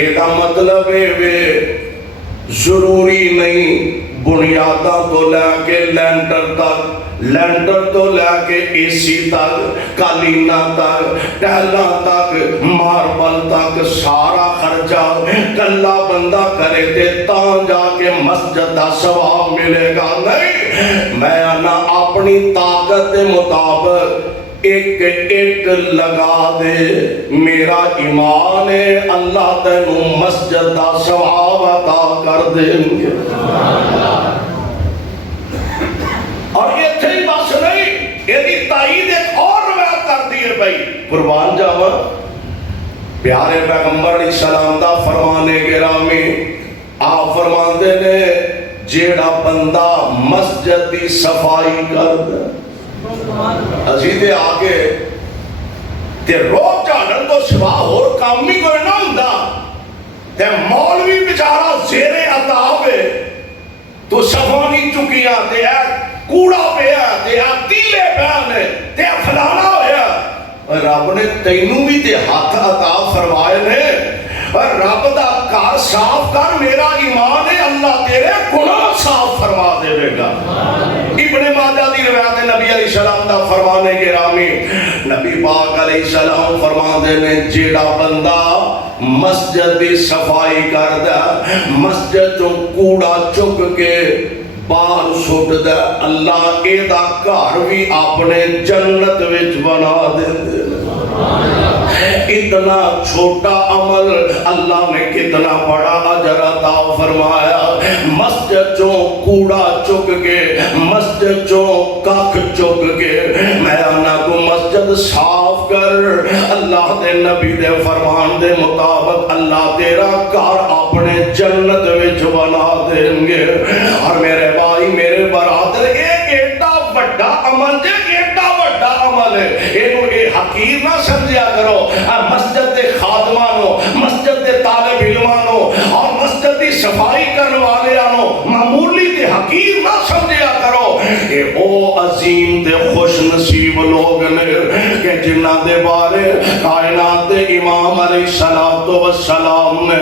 ایدہ مطلب ہے ضروری نہیں بنیادہ تو لے کے لینٹر تک، لینٹر تو لے کے اے سی تک، کالینہ تک، ٹہلا تک، ماربل تک، سارا خرچہ کلا بندہ کرے تے تاں جا کے مسجد دا ثواب ملے گا۔ نہیں، میں انا اپنی طاقت مطابق ایک ایک لگا دے، میرا ایمان ہے اللہ تینوں مسجد دا ثواب عطا کر دیں گے۔ اور یہ تھی بس نہیں، یہ تائید ایک اور روایت کر دی ہے بھائی، قربان جاوا پیارے پیغمبر علیہ السلام دا فرمانے گرامی، آپ فرماندے نے جیڑا بندہ مسجد دی صفائی کر دے، عزیزے آگے تے روک جانن تو سوا اور کام نہیں کوئی نہ ہوندا، تے مولوی بیچارہ زیر عذاب ہے تو صفا نہیں چکیاں تے کوڑا پیا تے تیلے پیا تے فلانا ہویا، رب نے تینوں بھی تے ہاتھ عطا فرمائے نے، رب دا گھر صاف کر، میرا ایمان ہے اللہ تیرے گناہ صاف فرما دے گا۔ ابن ماجہ دی روایت نبی علیہ السلام دا فرمانے گرامی، نبی پاک علیہ السلام فرما دے نے جیڑا بندہ مسجد دی صفائی کردا، مسجد چوں کوڑا چک کے باہر سٹ دے، اللہ اے دا گھر بھی اپنے جنت وچ بنا دے۔ اتنا چھوٹا عمل اللہ نے کتنا بڑا اجر عطا فرمایا۔ مسجد چوں کوڑا چک کے، مسجد چوں کاک چک کے، میں آنا کو مسجد صاف کر، اللہ دے نبی دے فرمان دے مطابق اللہ تیرا گھر اپنے جنت وچ بنا دیں گے۔ اور میرے بھائی میرے برادر، ایک ایڈا بڑا عمل جے، ایڈا بڑا عمل ہے، اے حقیر نہ سمجھا کرو۔ مسجد دے خادمانو، مسجد دے طالب علمانو اور مسجد دی صفائی کرنے والےانو معمولی تے حقیر نہ سمجھا کرو۔ اے او عظیم تے خوش نصیب لوگ نے کہ جنہ دے بارے کائنات دے امام علیہ السلام نے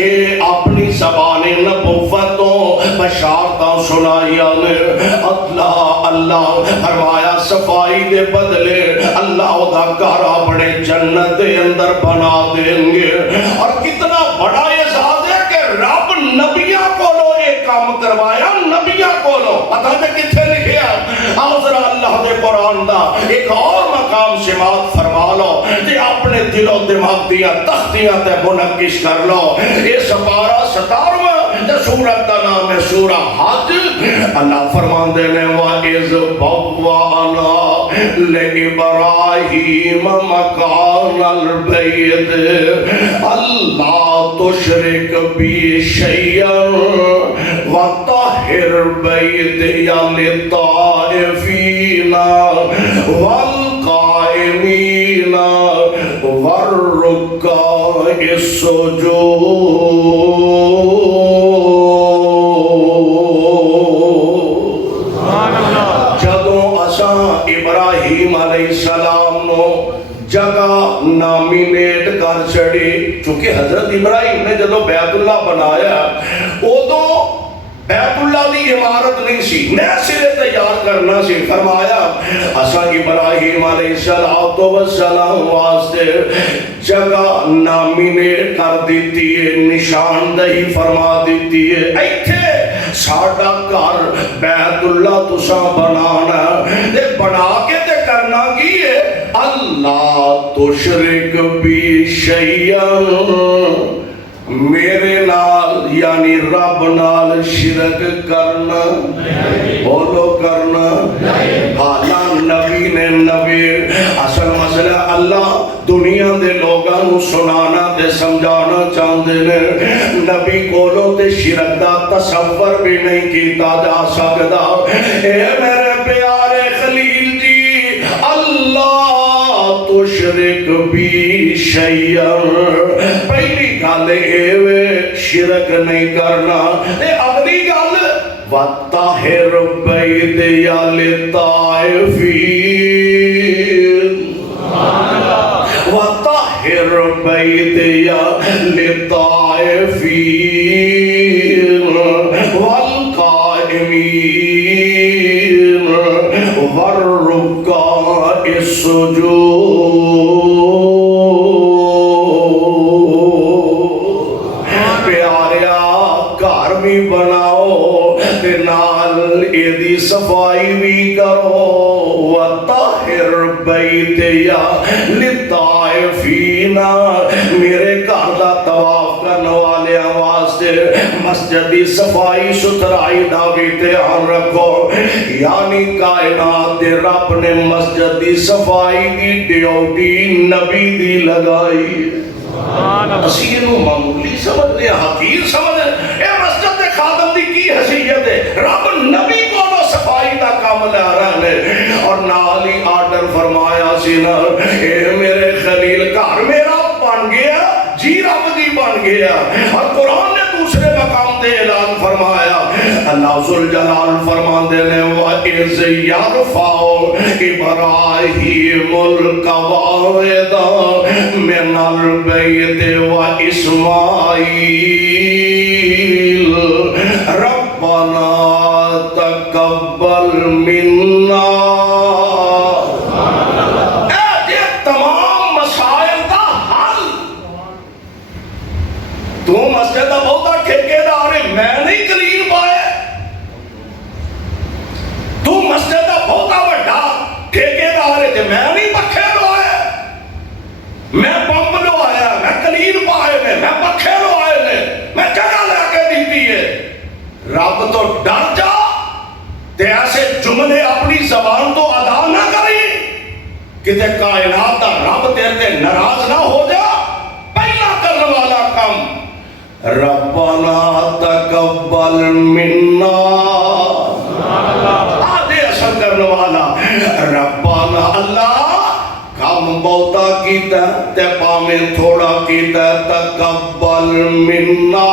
اے اپنی زبان نبوتوں بشارتاں سنائیاں نے۔ اللہ فرمایا صفائی دے بدلے اللہ دا گھر اپنے جنت دے اندر بنا دیں گے۔ اور کتنا بڑا اعزاز ہے کہ رب نبیاں کولو ایک کام کروایا، نبیاں کولو۔ پتہ ہے کتنے لکھیا؟ آؤ ذرا اللہ دے قرآن دا ایک اور مقام سماعت فرما لو تے اپنے دل و دماغ دیاں تختیاں تے منقش کر لو۔ یہ سپارہ 17واں سورت کا نام ہے سورہ حج۔ اللہ فرماندے نے وَإِذْ بَوَّأْنَا لِإِبْرَاهِيمَ مَكَانَ الْبَيْتِ أَلَّا تُشْرِكْ بِي شَيْئًا وَطَهِّرْ بَيْتِيَ لِلطَّائِفِينَ وَالْقَائِمِينَ وَالرُّكَّعِ السُّجُودِ۔ ابراہیم علیہ السلام نو جگہ نامینیٹ کر چڑی، چونکہ حضرت ابراہیم نے جدو بیت اللہ بنایا ادو بیت اللہ دی عمارت نہیں سی، نئے سرے تیار کرنا سی۔ فرمایا اسا ابراہیم علیہ السلام واسطے جگہ نامینیٹ کر دیتی ہے، نشاندہی فرما دیتی ہے، ایتھے ساڈا گھر بیت اللہ تساں بنانا تے بنا کے تے کرنا کی ہے اللہ تشرک بی شیئا، میرے نال یعنی رب نال شرک کرنا، بولو کرنا۔ حالا نبی نے نبی اصل مسئلہ اللہ دنیا دے لوگاں نو سنانا تے سمجھانا چاہندے نے، نبی کولوں تے شرک دا تصور بھی نہیں کیتا جا سکدا۔ اے میرے پیارے خلیل جی، اللہ تشرک بی شیئا، پہلی گل اے شرک نہیں کرنا، تے اگلی گل وَطَّهِرْ بَيْتِيَ لِلطَّائِفِينَ، وَطَّهِرْ بَيْتِيَ لِلطَّائِفِينَ وَالْقَائِمِينَ وَالرُّكَّعِ السُّجُودِ۔ پیاریا گھر بھی بناؤ تے نال ایدی صفائی بھی کرو۔ وَطَّهِرْ بَيْتِيَ لِلطَّائِفِينَ، میرے گھر دا طواف کرنے والے واسطے مسجد دی صفائی ستھرائی دا بھی دھیان رکھو۔ یعنی کائنات دے رب نے مسجد دی صفائی دی ڈیوٹی نبی دی لگائی۔ اسی انہوں معمولی سمجھتے ہیں، حقیر سمجھتے ہیں۔ اے مسجد دے خادم دی کی حیثیت ہے؟ رب نبی کو صفائی دا کام لے رہا ہے، اور نال ہی آرڈر فرمایا سی نا، اے میرے خلیل گھر میرا بن گیا، جی رب دی بن گیا۔ اور قرآن نے دوسرے مقام تے اعلان فرمایا اللہ ذوالجلال فرماندے نے وَإِذْ يَرْفَعُ إِبْرَاهِيمُ الْقَوَاعِدَ مِنَ الْبَيْتِ وَإِسْمَاعِيلُ رَبَّنَا تَقَبَّلْ مِنَّا. تو مسجد کا بہتا ٹھیکیدار ہے، میں نہیں کلین پائے. تو مسجد کا بہتا بڑا ٹھیکیدار ہے، میں نہیں پکھے لوائے، میں پمپ لوایا، میں کلین پائے نے، میں پکھے لوائے نے، میں جگہ لے کے دیتی ہے. رب تو ڈر جا تے ایسے جملے اپنی زبان تو ادا نہ کریں کتے کائنات دا رب تیرے ناراض نہ ہو جا. پہلا کرنے والا کم ربنا تقبل منا. آدھے اثر کرنے والا ربنا اللہ کام بہتا کیتا تے پامیں تھوڑا کیتا تقبل منا.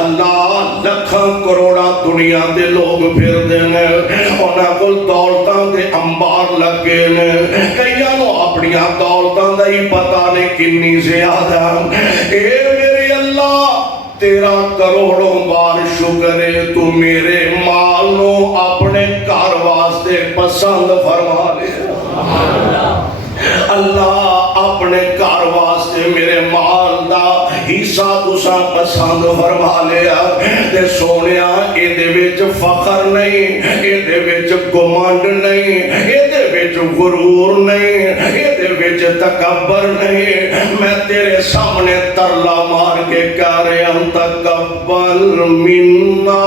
اللہ لکھاں کروڑا دنیا دے لوگ پھر دینے انہاں کل دولتاں دے انبار لگے نے کئیاں نو اپنیاں دولتاں دا ہی پتہ نہیں کنی زیادہ. اے میرے اللہ تیرا کروڑوں بار شکر ہے تو میرے مال نو اپنے کار واسطے پسند فرما لے. اللہ اپنے کار واسطے میرے مال دا حصہ تساں پسند فرما لیا. تے سونیا اے دے وچ فخر نہیں، اے دے وچ گمنڈ نہیں، اے دے وچ غرور نہیں، اے دے وچ تکبر نہیں. میں تیرے سامنے ترلا مار کے کہہ رہا ہوں تقبل منا.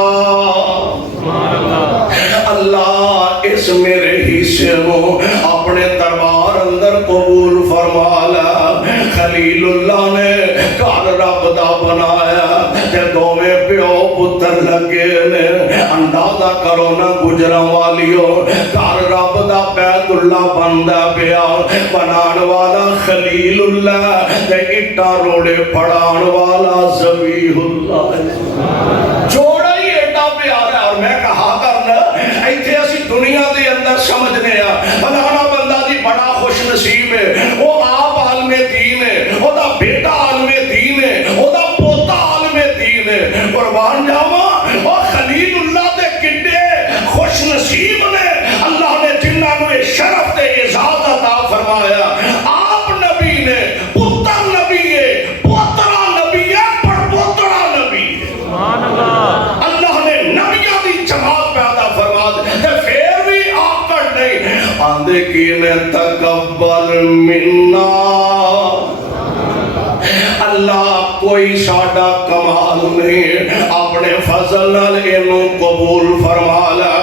اللہ اس میرے حصے کو اپنے دربار اندر قبول فرما لا. خلیل اللہ نے گھر رب دا بنایا تے دوویں پیو پتر لگے نے. اندازہ کرو نا گجرانوالیو گھر رب دا بیت اللہ بندا پیا بنان والا خلیل اللہ تے اٹا روڑے پڑھان والا ذبیح اللہ. جوڑا ہی ایڈا پیارا. اور میں کہا کرنا ایتھے اسی دنیا دے اندر سمجھنے آ فلانا بندہ دی بڑا خوش نصیب ہے، وہ آپ عالم دین ہے، وہ دا بیٹا عالم دین ہے، وہ دا پوتا عالم دین ہے. قربان جاواں اور خلیل اللہ دے کڈے خوش نصیب نے اللہ نے جنہاں نو شرف تے اعزاز عطا فرمایا. آپ نبی نے، پتر نبی ہے، پوترا نبی ہے، پڑپوترا نبی ہے. سبحان اللہ. اللہ نے نبیوں دی جماعت پیدا فرما دی تے پھر بھی آکڑ نہیں آندے کی نے تقبل منا. اللہ کوئی ساڈا کمال نہیں، اپنے فضل نال اینو قبول فرما لا.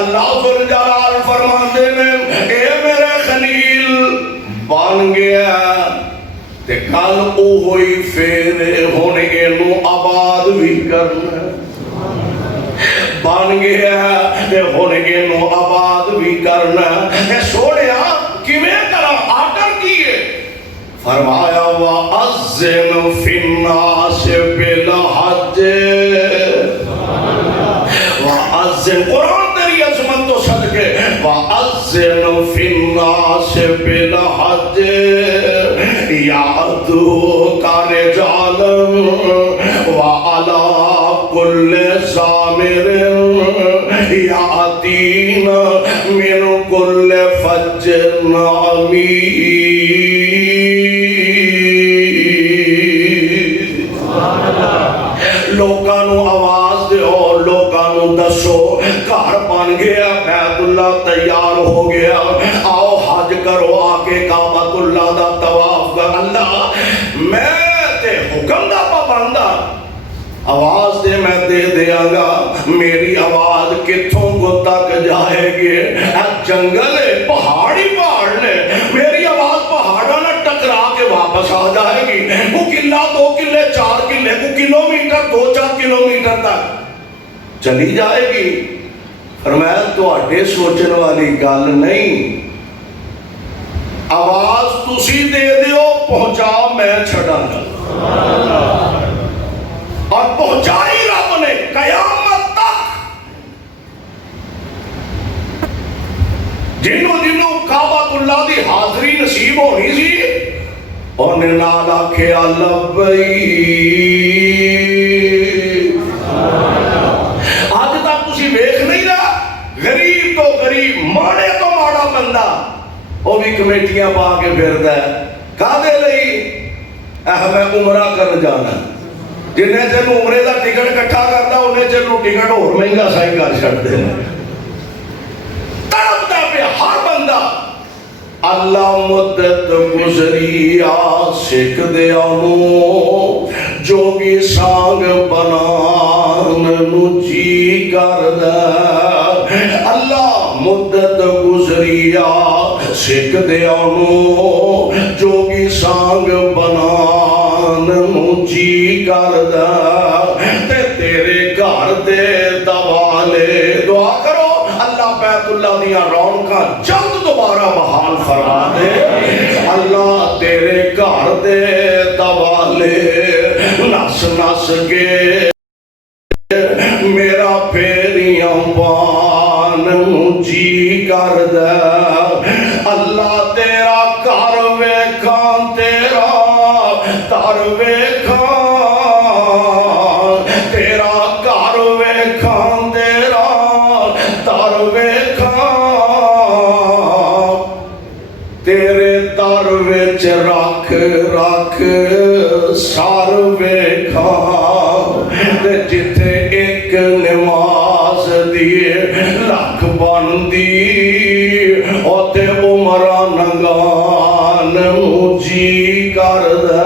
اللہ ذوالجلال فرماندے نے اے میرے خلیل بن گیا تے کل اوہی پھیرے ہن اینو آباد بھی کرنا. بن گیا تے ہن اینو آباد بھی کرنا. اے سونیا کیویں کراں؟ آرڈر کیے فرمایا وَأَذِّنْ فِي النَّاسِ بِالْحَجِّ. وَأَذِّنْ قرآن تیری عظمت تو صدقے وَأَذِّنْ فِي النَّاسِ بِالْحَجِّ يَأْتُوكَ رِجَالًا وَعَلَى كُلِّ ضَامِرٍ يَأْتِينَ مِنْ كُلِّ فَجٍّ عَمِيقٍ. لوکاں نو آواز دیو، لوکاں نو دسو گھر بن گیا، بیت اللہ تیار ہو گیا، آؤ حج کرو، آ کے کعبۃ اللہ دا طواف کر. اللہ میں تے حکم دا پابندہ آواز دے میں دے دیاں گا. میری آواز کتھوں کو تک جائے گی؟ جنگل ہے، پہاڑی پہاڑ نے، میری آواز پہاڑوں نہ ٹکرا کے واپس آ جائے گی. وہ قلعہ 2 قلعے 4 قلعے کو کلومیٹر 2-4 کلومیٹر تک چلی جائے گی. فرمایا تواڈے سوچن والی گل نہیں، آواز تسی دے دیو، پہنچا میں چھڑا گا. اور پہنچائی رب نے قیامت جنوں کعبۃ اللہ دی حاضری نصیب ہونی سی انہیں نال آکھیا لبیک۔ اج تک تسی ویکھ نہیں رہا غریب تو غریب ماڑے تو ماڑا بندہ وہ بھی کمیٹیاں پا کے پھردا ہے کادے لئی میں عمرہ کرن جانا جنہیں چر عمرے دا ٹکٹ کٹھا کرتا انہیں چر ٹکٹ اور مہنگا سائی کر چھڑتے ہیں تڑپتا پہ ہر بندہ اللہ مدت گزری سکھ دیا جوگی سانگ بنان جی کردہ اللہ مدت گزری سکھ دیا جوگی سانگ بنان جی کردہ تیرے گھر دے دوالے دعا کرو اللہ بیت اللہ دیا رونقاں جلد دوبارہ بحال فرما دے اللہ تیرے گھر دے دوالے نس نس کے میرا پھیریاں پان جی کر دے اللہ تیرا گھر ویکھاں تیرا در ویکھاں تیرا گھر ویکھاں تیرا در ویکھاں تیرے در وچ رکھ رکھ سار ویکھاں جتھے ایک نماز دی لکھ بندی اوتے عمرہ نگان جی کردہ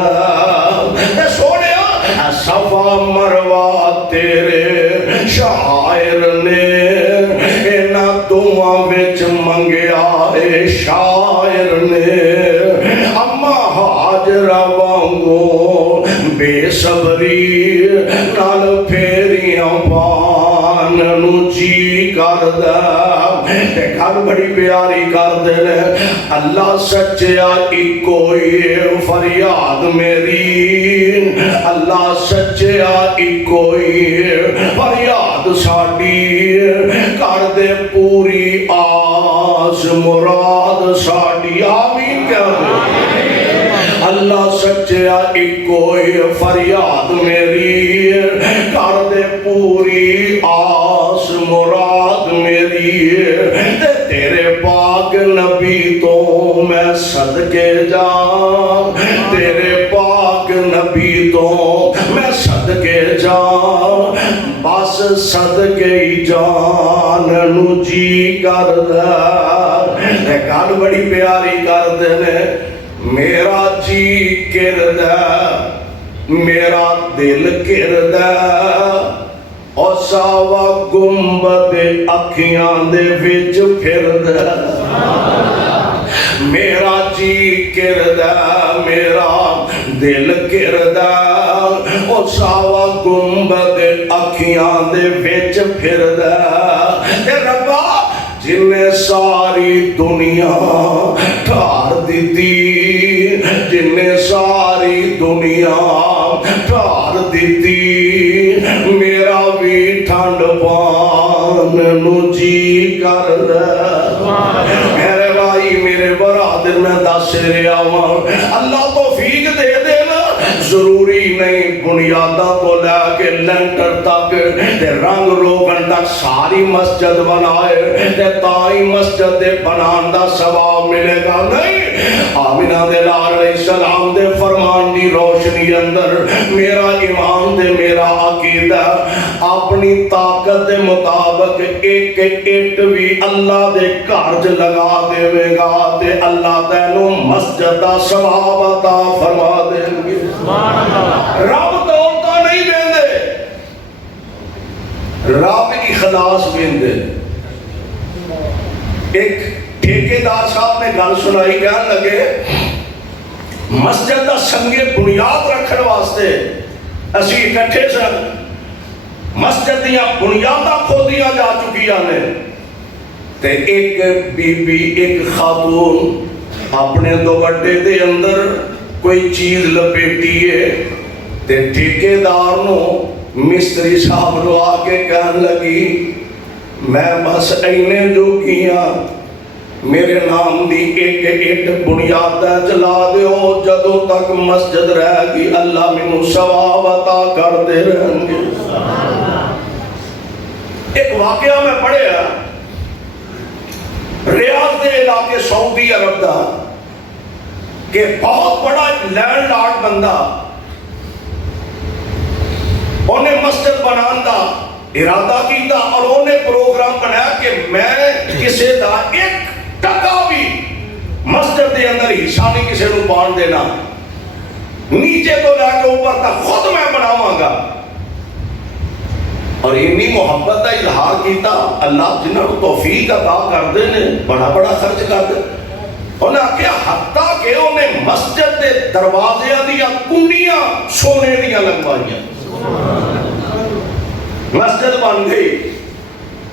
سونیا صفا مروہ تیرے شاعر نے انہاں دعاں وچ منگیا اے شاعر نے اما ہاجرہ وانگو بے صبری نال پھیریاں پان جی کردہ گھر بڑی پیاری کر دے اللہ سچیا ایکوئی فریاد میری اللہ سچیا ایکوئی فریاد ساڑی کر دے پوری آس مراد ساڑی آمین کیا دے اللہ سچیا ایکوئی فریاد میری کر دے پوری آس مراد میری تیرے پاک نبی تو میں صدقے جان تیرے پاک نبی تو میں صدقے جان بس صدقے جان جی کردہ گل بڑی پیاری کردے نے میرا جی کردہ میرا دل کردہ اور ساوا گنبد اکھیاں دے وچ پھردہ میرا جی کردہ میرا دل کردہ اور ساوا گنبد اکھیاں دے وچ پھردہ اے ربا جنہیں ساری دنیا ٹھار دیتی جنہیں ساری دنیا ٹھار دیتی میرا بھی ٹھنڈ پان جی کردہ میرے بھائی میرے برادر میں دس رہا ہوں اللہ توفیق دے دینا ضروری نہیں بنیادہ کو لے کے لینٹر تک رنگ روغن تک ساری مسجد بنائے تائی مسجد دے بنان دا ثواب ملے گا نہیں آمینہ دے لال علیہ السلام دے فرمان دی روشنی اندر میرا ایمان دے میرا عقیدہ اپنی طاقت دے مطابق ایک اٹ بھی اللہ دے کارج لگا دے گا تے اللہ تینو مسجد دا ثواب عطا فرما دے گے رب دولتا نہیں دیندے رب اخلاص دیندے ایک ٹھیکیدار صاحب نے گل سنائی کہنے لگے مسجد دا سنگے بنیاد رکھن واسطے اسی اکٹھے سن مسجد دیاں بنیاداں کھودیاں جا چکیاں نے تے ایک بی بی ایک خاتون اپنے دوپٹے دے اندر کوئی چیز لپیٹی ہے تے ٹھیکیدار نو مستری صاحب نو آ کے کہنے لگی میں بس اینے جو کیاں میرے نام دی ایک ایک بنیاد چلا دیو، جدوں تک مسجد رہے گی اللہ مینوں ثواب عطا کرتے رہیں گے۔ ایک واقعہ میں پڑھیا ریاض دے علاقے سعودی عرب دا کہ بہت بڑا لینڈ لارڈ بندہ انہیں مسجد بنان دا ارادہ کیتا اور انہیں پروگرام بنایا کہ میں کسی دا ایک ٹکا بھی مسجد دے اندر حصہ نہیں کسی نو پان دینا، نیچے تو لے کے اوپر تک خود میں بناواں گا۔ اور اتنی محبت کا اظہار کیتا، اللہ جنہاں کو توفیق عطا کر دے نے بڑا بڑا خرچ کر دے۔ انہیں آکھیا حتیٰ کہ انہیں مسجد دے دروازیاں دیا کنڈیاں سونے دیا لگوائیاں، مسجد بن گئی۔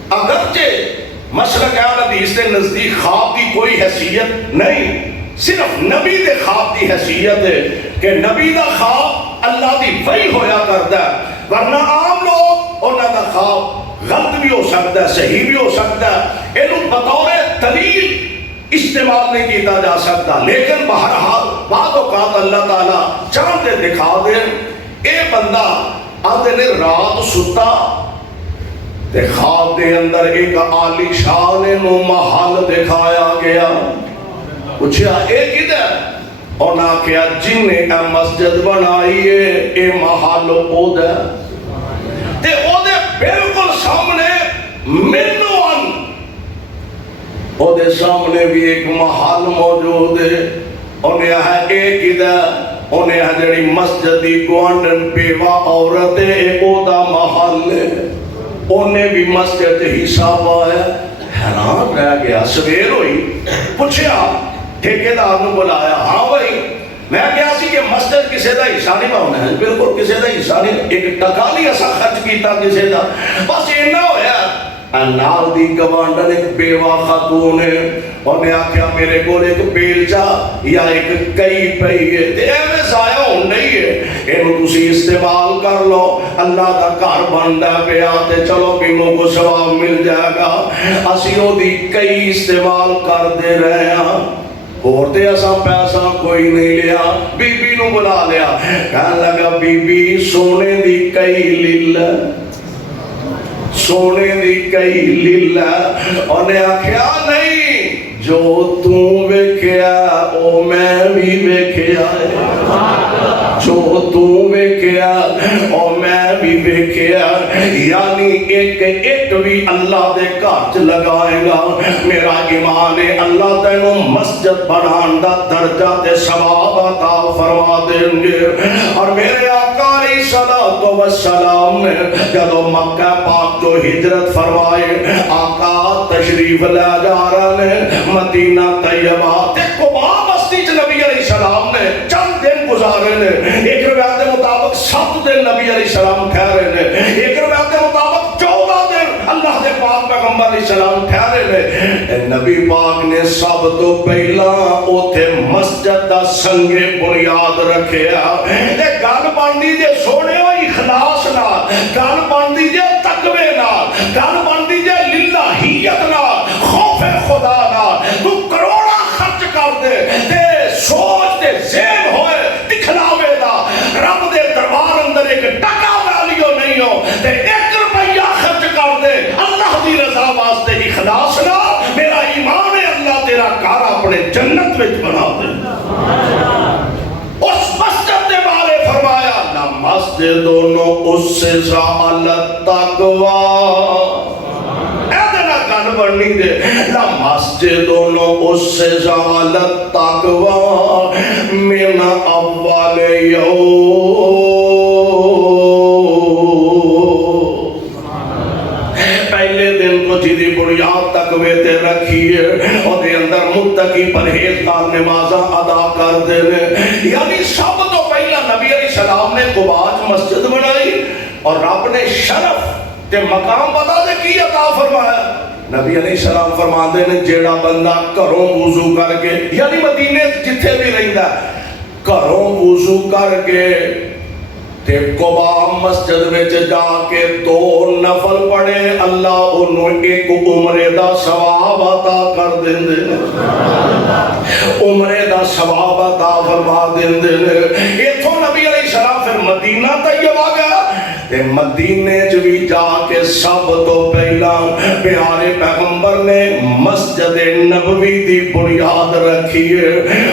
اگرچہ مشرق اہل حدیث کے نزدیک خواب کی کوئی حیثیت نہیں، صرف نبی دے خواب کی حیثیت ہے کہ نبی دا خواب اللہ دی وحی ہویا کرتا ہے، ورنہ عام لوگ انہاں دا خواب غلط بھی ہو سکتا ہے، صحیح بھی ہو سکتا ہے، انہوں بطور دلیل استعمال نہیں کیتا جا سکتا۔ لیکن بہرحال بعض اوقات اللہ تعالیٰ چاہتے دکھا دے۔ اے بندہ آدھے نے رات ستا تے خواب دے اندر ایک عالی شان نو محل دکھایا گیا، پوچھا اے کدھر؟ انہاں کہا جن نے اے مسجد بنائی ہے اے محل او دے تے او دے بالکل سامنے منوان او دے سامنے بھی ایک محل موجود ہے۔ انہیں ہے اے کدھر؟ انہیں ہے جڑی مسجد دی گوانڈن بیوہ عورت ہے او دا محل ہے، انہیں بھی مسجد حصہ پایا۔ حیران رہ گیا، سویر ہوئی، پوچھیا ٹھیکیدار نے بلایا، ہاں بھائی میں کیا سی کہ مسجد کسی دا حصہ نہیں پاؤنا ہے، بالکل کسی دا حصہ نہیں، ایک ٹکا نہیں ایسا خرچ کیتا کسی دا، بس اینا ہویا۔ نال دی گوانڈن ایک بیوہ خاتون ہے، انہیں آکھیا میرے کو ایک بیلچا یا ایک کئی پئی ہے تے ایویں ضائع ہون نہیں ہے، اینو تسی استعمال کر لو، اللہ دا گھر بندا پیا تے چلو کینوں کو ثواب مل جائے گا۔ اسی او دی کئی استعمال کردے رہے ہاں، اور تے اساں پیسہ کوئی نہیں لیا۔ بی بی نو بلا لیا، کہنے لگا بی بی سونے دی کئی للہ، سونے دی کئی لیلہ۔ انہیں آکھیا نہیں، جو تو ویکھیا او میں بھی ویکھیا ہے، جو تو ویکھیا او میں بھی ویکھیا، یعنی ایک ایک بھی اللہ دے گھر چ لگائے گا۔ میرا ایمان ہے اللہ تینوں مسجد بنان دا درجہ تے ثواب عطا فرما دیں گے۔ اور میرے آقا علیہ الصلوۃ والسلام نے جدو مکہ پاک تو ہجرت فرمائے، آقا تشریف لے جا رہے ہیں مدینہ طیبہ تے قباء بستی چ نبی علیہ السلام نے چند دن گزارے نے۔ ایک روایت کے مطابق 7 دن نبی علیہ السلام ٹھہرے نے، ایک روایت کے مطابق 14 دن اللہ دے پاک پیغمبر علیہ السلام ٹھہرے نے۔ نبی پاک نے سب تو پہلا اوتھے مسجد دا سنگے بنیاد رکھیا۔ تے گل بندی جے سونے ہو اخلاص نال، گل بندی جے تقوی نال، گل بندی جے للہیت نال، خوف خدا نال، تو کروڑا خرچ کر دے تے سوچ تے ذہن ہوئے دکھلاوے دا، رب دے دربار اندر ایک ٹکا والیو نہیں ہو تے 1 روپیہ خرچ کر دے اللہ دی رضا واسطے اخلاص نال، میرا ایمان ہے اللہ تیرا گھر اپنے جنت وچ بنا دے۔ اس مسجد دے بارے فرمایا مسجد دونوں اس سے زالت تقوی، ایدنا گل بڑھنی دے لا مسجد دونوں اس سے زالت تقوی من اول یوم، پہلے دن تو جیدی بنیاد تقوی تے رکھیے اور دے اندر متقی پرہیزگار نمازاں ادا کر دے، یعنی سب تو پہلا نبی علیہ السلام نے قباء مسجد بنائی اور رب نے شرف تے مقام بتا دے کی عطا فرمایا۔ نبی علیہ السلام فرماندے نے جیڑا بندہ گھروں وضو کر کے، یعنی مدینے جتھے بھی رہندا گھروں وضو کر کے تے قبا مسجد وچ جا کے 2 نفل پڑھے اللہ انہوں ایک عمرے دا ثواب عطا کر دیندے نے عمرے دا ثواب عطا فرما دیندے نے ایتھوں نبی علیہ السلام پھر مدینہ طیب آ گیا تے مدینے چ بھی جا کے سب تو پہلا پیارے پیغمبر نے مسجد نبوی دی بنیاد رکھی ہے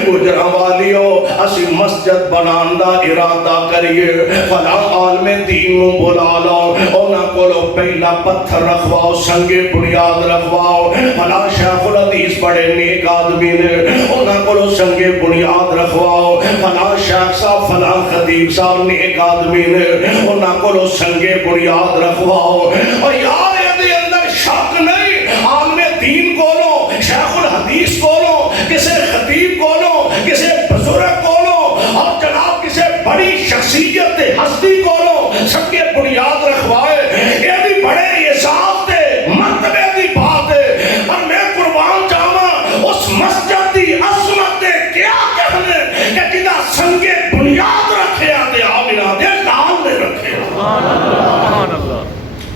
گجرانوالیو اسی مسجد بنان دا ارادہ کریے فلاں عالم دین نو بلا لو انہاں کولو پہلا پتھر رکھواؤ سنگے بنیاد رکھواؤ فلاں شیخ الحدیث بڑے نیک آدمی نے انہاں کولو سنگے بنیاد رکھواؤ فلاں شیخ صاحب فلاں خطیب صاحب نیک آدمی نے انہاں کولو سنگے بنیاد رکھواؤ اور یار یہ اندر شک نہیں عالم دین کولو شیخ الحدیث کولو کسے خطیب کولو کسے بزرگ کولو اور جناب کسے بڑی شخصیت ہستی کولو سنگے بنیاد رکھوائے یہ بھی بڑے احساس دے مرتبے دی بات ہے اور میں قربان جاواں اس مسجد دی عظمت دے کیا کہنے کہ جدا سنگے بنیاد رکھے آتے آمینہ دے لال نے رکھے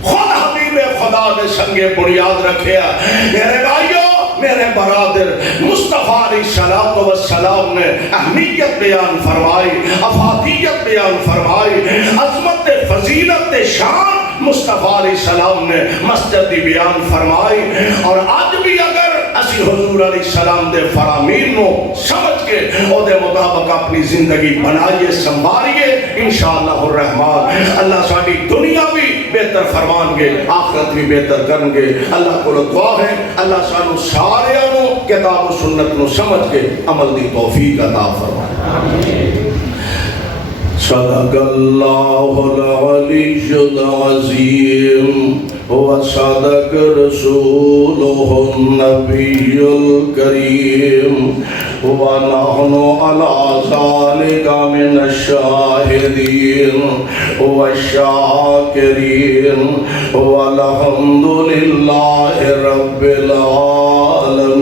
خود حبیب خدا نے سنگے بنیاد رکھے میرے بھائیو میرے برادر مصطفیٰ علیہ السلام نے اہمیت بیان فرمائی افادیت بیان فرمائی عظمت فضیلت شان مصطفیٰ علیہ السلام نے مسجد دی بیان فرمائی اور آج بھی اگر اسی حضور علیہ السلام دے فرامین نو سمجھ کے او دے مطابق اپنی زندگی بنائیے سنبھالیے انشاءاللہ الرحمن اللہ ساڑی دنیا بھی بہتر فرمان گے آخرت بھی بہتر کرن گے اللہ کو دعا ہے اللہ سانو سارے انو کتاب و سنت نو سمجھ کے عمل دی توفیق عطا فرمائے صدق اللہ العلی العظیم وصدق رسولہ النبی الکریم ونحن علی ذلک من الشاہدین والشاکرین والحمد للہ رب العالمین.